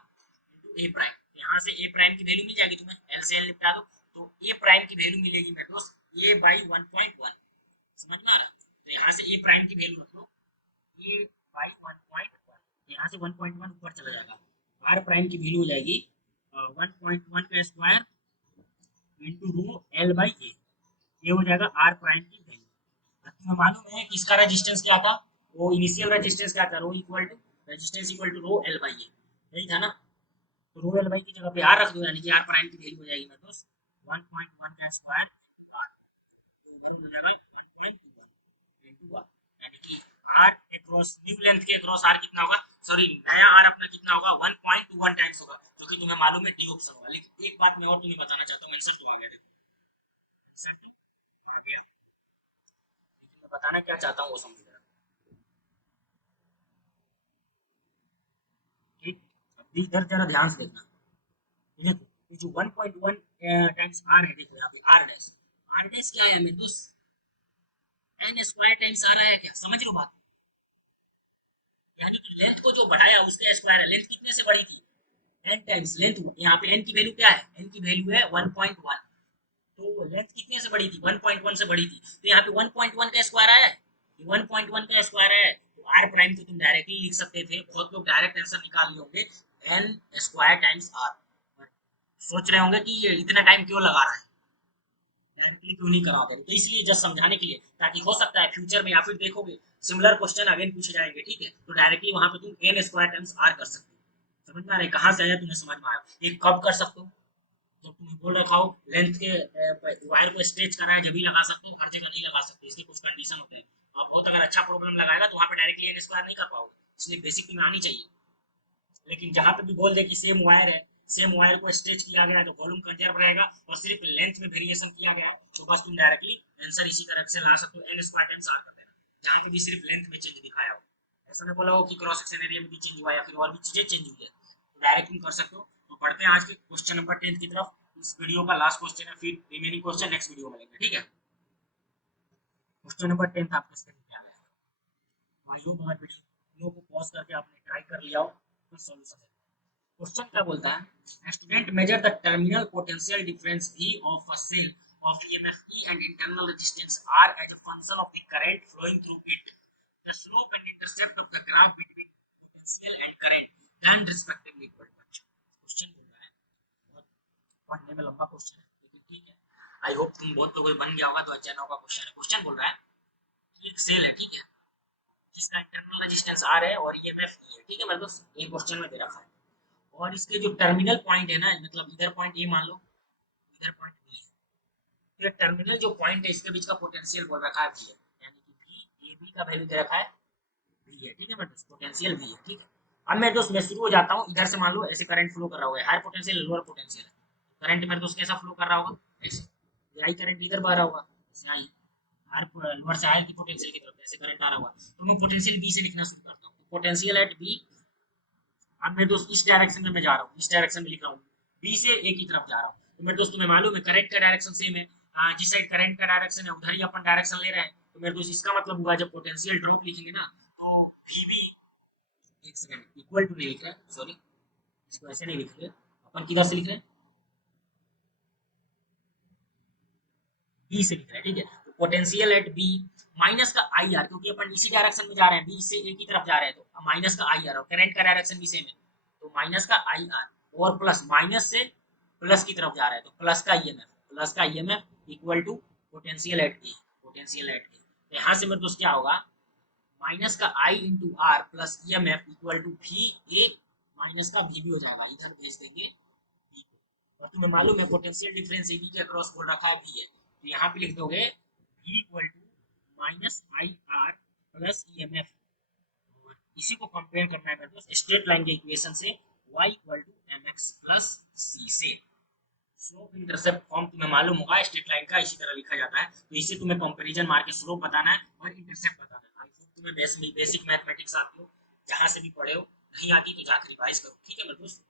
इंटू ए प्राइम, यहाँ से ए प्राइम की वैल्यू मिल जाएगी तुम्हें, एल से एल निपटा दो, तो ए प्राइम की वैल्यू मिलेगी मेरे दोस्त ए बाई 1.1, समझ में आ रहा है। तो यहाँ से ए प्राइम की वैल्यू रख लो ए बाई 1.1, यहाँ से 1.1 ऊपर चला जाएगा, आर प्राइम की वैल्यू हो जाएगी 1.1 का square into rho L by A, ये हो जाएगा आर प्राइम की वैल्यू। तुम्हें मालूम है कि इसका रेजिस्टेंस क्या था, वो इनिशियल रेजिस्टेंस क्या था, rho equal to resistance equal to rho L by A, यही था ना। तो रो एल बाई की जगह पे आर रख दो, यानी कि आर प्राइम की वैल्यू हो जाएगी मेरे दोस्त 1.1 का स्क्वायर आर, हो जाएगा 1.1 इंटू आर, यानी कि आर अक्रॉस न्यू लेंथ के अक्रॉस आर कितना होगा, सॉरी नया आर अपना कितना होगा 1.21 टाइम्स होगा, जो कि तुम्हें मालूम है डी ऑप्शन होगा। लेकिन एक बात मैं और तुम्हें बताना चाहता हूँ, आंसर तो आ गया, आंसर तो आ गया, लेकिन मैं बताना क्या चाहता हूँ वो समझ जरा, ठीक। अब इधर जरा ध्यान से देखना, ये देखो ये जो 1.1 टाइम्स आर है, देखो यहाँ पे आर डैश क्या है मेरे दोस्त, एन स्क्वायर टाइम्स आ रहा है, क्या समझ लो बात, यानी कि लेंथ को जो बढ़ाया उसका स्क्वायर है, लेंथ कितने से बढ़ी थी, एन टाइम्स लेंथ, यहाँ पे एन की वैल्यू क्या है, एन की वैल्यू है 1.1, तो लेंथ कितने से बढ़ी थी, 1.1 से बढ़ी थी, तो यहाँ पे 1.1 का स्क्वायर आया है, 1.1 का स्क्वायर है, तो आर प्राइम को तुम डायरेक्टली लिख सकते थे, बहुत लोग डायरेक्ट आंसर निकाल लिए होंगे, एन स्क्वायर टाइम्स आर। सोच रहे होंगे कि ये इतना टाइम क्यों लगा रहा है, डायरेक्टली क्यों नहीं करा दे, तो इसलिए जस्ट समझाने के लिए, ताकि हो सकता है फ्यूचर में या फिर देखोगे सिमिलर क्वेश्चन अगेन पूछे जाएंगे, ठीक है, तो डायरेक्टली वहां पे तुम एन स्क्वायर टाइम्स आर कर सकते हो। समझ में आ रहा है कहाँ से आया, तुम्हें समझ में आया, ये कब कर सकते हो, जब तुम्हें बोल रखा हो लेंथ के वायर को स्ट्रेच करना है, जब भी लगा सकते हो, हर जगह नहीं लगा सकते, इसके कुछ कंडीशन होते हैं। आप बहुत अगर अच्छा प्रॉब्लम लगाएगा तो वहां पे डायरेक्टली एन स्क्वायर नहीं कर पाओगे, इसलिए बेसिक तुम्हें आनी चाहिए। लेकिन जहां पे भी बोल दे कि सेम वायर है, सेम वायर को स्ट्रेच किया गया है, तो वॉल्यूम कंजर्व रहेगा, और सिर्फ लेंथ में वेरिएशन किया गया है, तो बस तुम डायरेक्टली आंसर इसी तरह से ला सकते हो, एन स्क्वायर टाइम्स आर कर देना, जहां पे भी सिर्फ लेंथ में चेंज दिखाया हो, ऐसा नहीं बोला हो कि क्रॉस सेक्शन एरिया में भी चेंज हुआ या फिर और भी चीजें चेंज हुई है, तो डायरेक्ट तुम कर सकते हो। तो पढ़ते हैं आज के क्वेश्चन नंबर 10 की तरफ, इस वीडियो का लास्ट क्वेश्चन है, फिर रिमेनिंग क्वेश्चन नेक्स्ट वीडियो में लेंगे, ठीक है। क्वेश्चन नंबर 10 आपके स्क्रीन पे आ गया है, आई होप अगर वीडियो को पॉज करके आपने ट्राई कर लिया हो तो सॉल्यूशन है। क्वेश्चन क्या बोलता है, student measure the terminal potential difference V of a cell of EMF E and internal resistance R as a function of the current flowing through it. The slope and intercept of the graph between potential and current then respectively equal to। Question बोल रहा है, बहुत पढ़ने में लंबा question है, लेकिन ठीक है, आई होप तुम बहुत लोगों को बन गया होगा, तो अच्छा ना होगा क्वेश्चन है। क्वेश्चन बोल रहा है कि एक सेल है, ठीक है, जिसका इंटरनल रेजिस्टेंस R है और EMF E है, ठीक है, मेरे दोस्त ये क्वेश्चन में दे रखा है, और इसके जो टर्मिनल पॉइंट है ना, मतलब इधर पॉइंट ए मान लो, इधर पॉइंट बी है, तो ये टर्मिनल जो पॉइंट है इसके बीच का पोटेंशियल बोल रखा है बी है, यानी कि बी ए बी का वैल्यू दे रखा है बी है, ठीक है मेरे दोस्त, पोटेंशियल बी है, ठीक है। अब मेरे दोस्त मैं शुरू हो जाता हूँ, इधर से मान लो ऐसे करंट फ्लो कर रहा होगा, हायर पोटेंशियल लोअर पोटेंशियल है, करंट मेरे दोस्त कैसा फ्लो कर रहा होगा, ऐसे आई करंट इधर बह रहा होगा, ऐसे आई हायर लोअर से हायर की पोटेंशियल की तरफ ऐसे करंट आ रहा होगा, तो मैं पोटेंशियल बी से लिखना शुरू करता हूँ, पोटेंशियल एट बी। अब मेरे दोस्त इस डायरेक्शन में मैं जा रहा हूँ, इस डायरेक्शन में लिख रहा हूँ, बी से ए की तरफ जा रहा हूँ, तो मेरे दोस्त तुम्हें मालूम है करंट का डायरेक्शन सेम है, जिस साइड करंट का डायरेक्शन है उधर ही अपन डायरेक्शन ले रहे हैं, तो मेरे दोस्त इसका मतलब हुआ जब पोटेंशियल ड्रॉप लिखेंगे ना, तो वी बी, एक सेकंड, इक्वल टू नहीं लिख रहा है, सॉरी, इसको ऐसे नहीं लिख रहे, अपन किधर से लिख रहे हैं, बी से लिख रहे हैं, ठीक है। तो पोटेंशियल एट बी माइनस का आई आर, क्योंकि अपन इसी डायरेक्शन में जा रहे हैं, बी से ए की तरफ जा रहे हैं, तो माइनस का आई आर, और करंट का डायरेक्शन भी सेम है, तो माइनस का आई आर, और प्लस माइनस से प्लस की तरफ जा रहा है, तो प्लस का ईएमएफ, प्लस का EMF equal to potential at A, potential at A. तो यहाँ से मेरे दोस्त क्या होगा, माइनस का I into R plus E M F equal to V A, minus का वी भी हो जाएगा, इधर भेज देंगे वी को, और तुम्हें मालूम है पोटेंशियल डिफरेंस ए बी के अक्रॉस बोल रखा है वी है, तो यहाँ पे लिख दोगे V equal to minus I R plus E M F, इसी को कंपेयर करना है मेरे दोस्त स्ट्रेट लाइन के इक्वेशन से y equal to M X plus C से। स्लोप इंटरसेप्ट फॉर्म तुम्हें मालूम होगा स्ट्रेट लाइन का, इसी तरह लिखा जाता है, तो इसे तुम्हें कंपैरिजन मार के स्लोप बताना है और इंटरसेप्ट बताना है। आई होप तुम्हें बेसिक मैथमेटिक्स आती हो, जहां से भी पढ़े हो, नहीं आती तो जाकर रिवाइज करो, ठीक है मेरे दोस्त।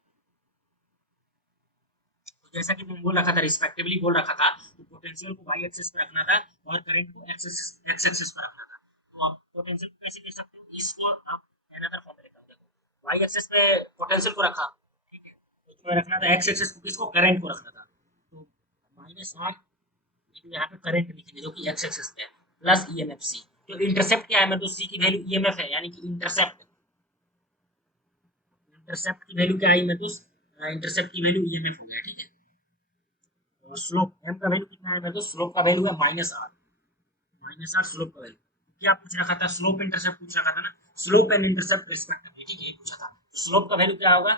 तो जैसा कि मैं बोल रखा था, रिस्पेक्टिवली बोल रखा था, तो पोटेंशियल को वाई एक्सिस पे रखना था और करंट को एक्स एक्सिस पे रखना था। तो आप पोटेंशियल को कैसे लिख सकते हो, इसको आप अनदर फॉर्म में लिखा, देखो वाई एक्सिस पे पोटेंशियल को रखा, ठीक है, तो तुम्हें रखना था एक्स एक्सिस को, किसको, करंट को रखना था, तो माइनस आर, यहाँ पे करंट लिखेंगे जो कि एक्स एक्सिस पे है, plus E M F C. तो इंटरसेप्ट क्या है मेरे दोस्त, सी की वैल्यू ई एम एफ है, यानी कि इंटरसेप्ट, इंटरसेप्ट की वैल्यू क्या आई मेरे दोस्त, इंटरसेप्ट की वैल्यू ई एम एफ हो गया, ठीक है। स्लोप एम का वैल्यू कितना है मेरे दोस्त, स्लोप का वैल्यू है minus R, minus R slope का वैल्यू। क्या पूछ रखा था, स्लोप इंटरसेप्ट पूछ रखा था ना, स्लोप एंड इंटरसेप्ट रिस्पेक्टिवली, ठीक है, ये पूछा था। तो स्लोप का वैल्यू क्या होगा,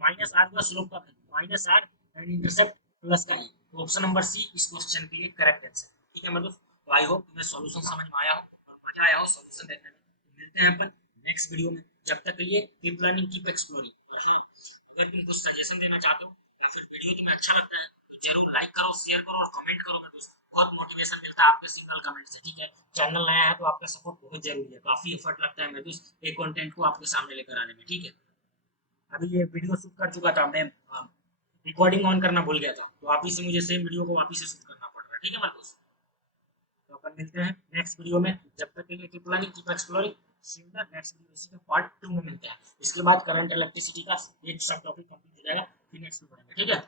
माइनस आर का स्लोप का value, minus R and intercept plus का ई, तो ऑप्शन नंबर सी इस क्वेश्चन के लिए करेक्ट आंसर, ठीक है मतलब। तो आई होप तुम्हें सॉल्यूशन समझ में आया हो और मजा आया हो सॉल्यूशन देखने में। तो मिलते हैं अपन नेक्स्ट वीडियो में, जब तक के लिए कीप लर्निंग कीप एक्सप्लोरिंग। और अगर तुम कुछ सजेशन देना चाहते हो या फिर वीडियो तुम्हें अच्छा लगता है तो जरूर लाइक करो, शेयर करो और कमेंट करो मेरे दोस्त, बहुत मोटिवेशन मिलता है आपके सिंगल कमेंट से, ठीक है। चैनल नया है तो आपका सपोर्ट बहुत जरूरी है, काफी एफर्ट लगता है मेरे दोस्त एक कंटेंट को आपके सामने लेकर आने में, ठीक है। अभी ये वीडियो शूट कर चुका था मैं, रिकॉर्डिंग ऑन करना भूल गया था, तो वापिस से मुझे सेम वीडियो को वापिस से शूट करना पड़ रहा है, ठीक है मेरे दोस्त। तो अपन मिलते हैं नेक्स्ट वीडियो में, जब तक के लिए keep learning keep exploring, see you in the next video, इसी के पार्ट 2 में मिलते हैं। इसके बाद करंट इलेक्ट्रिसिटी का एक सब टॉपिक कंप्लीट हो जाएगा, फिर नेक्स्ट में पढ़ेंगे, ठीक है।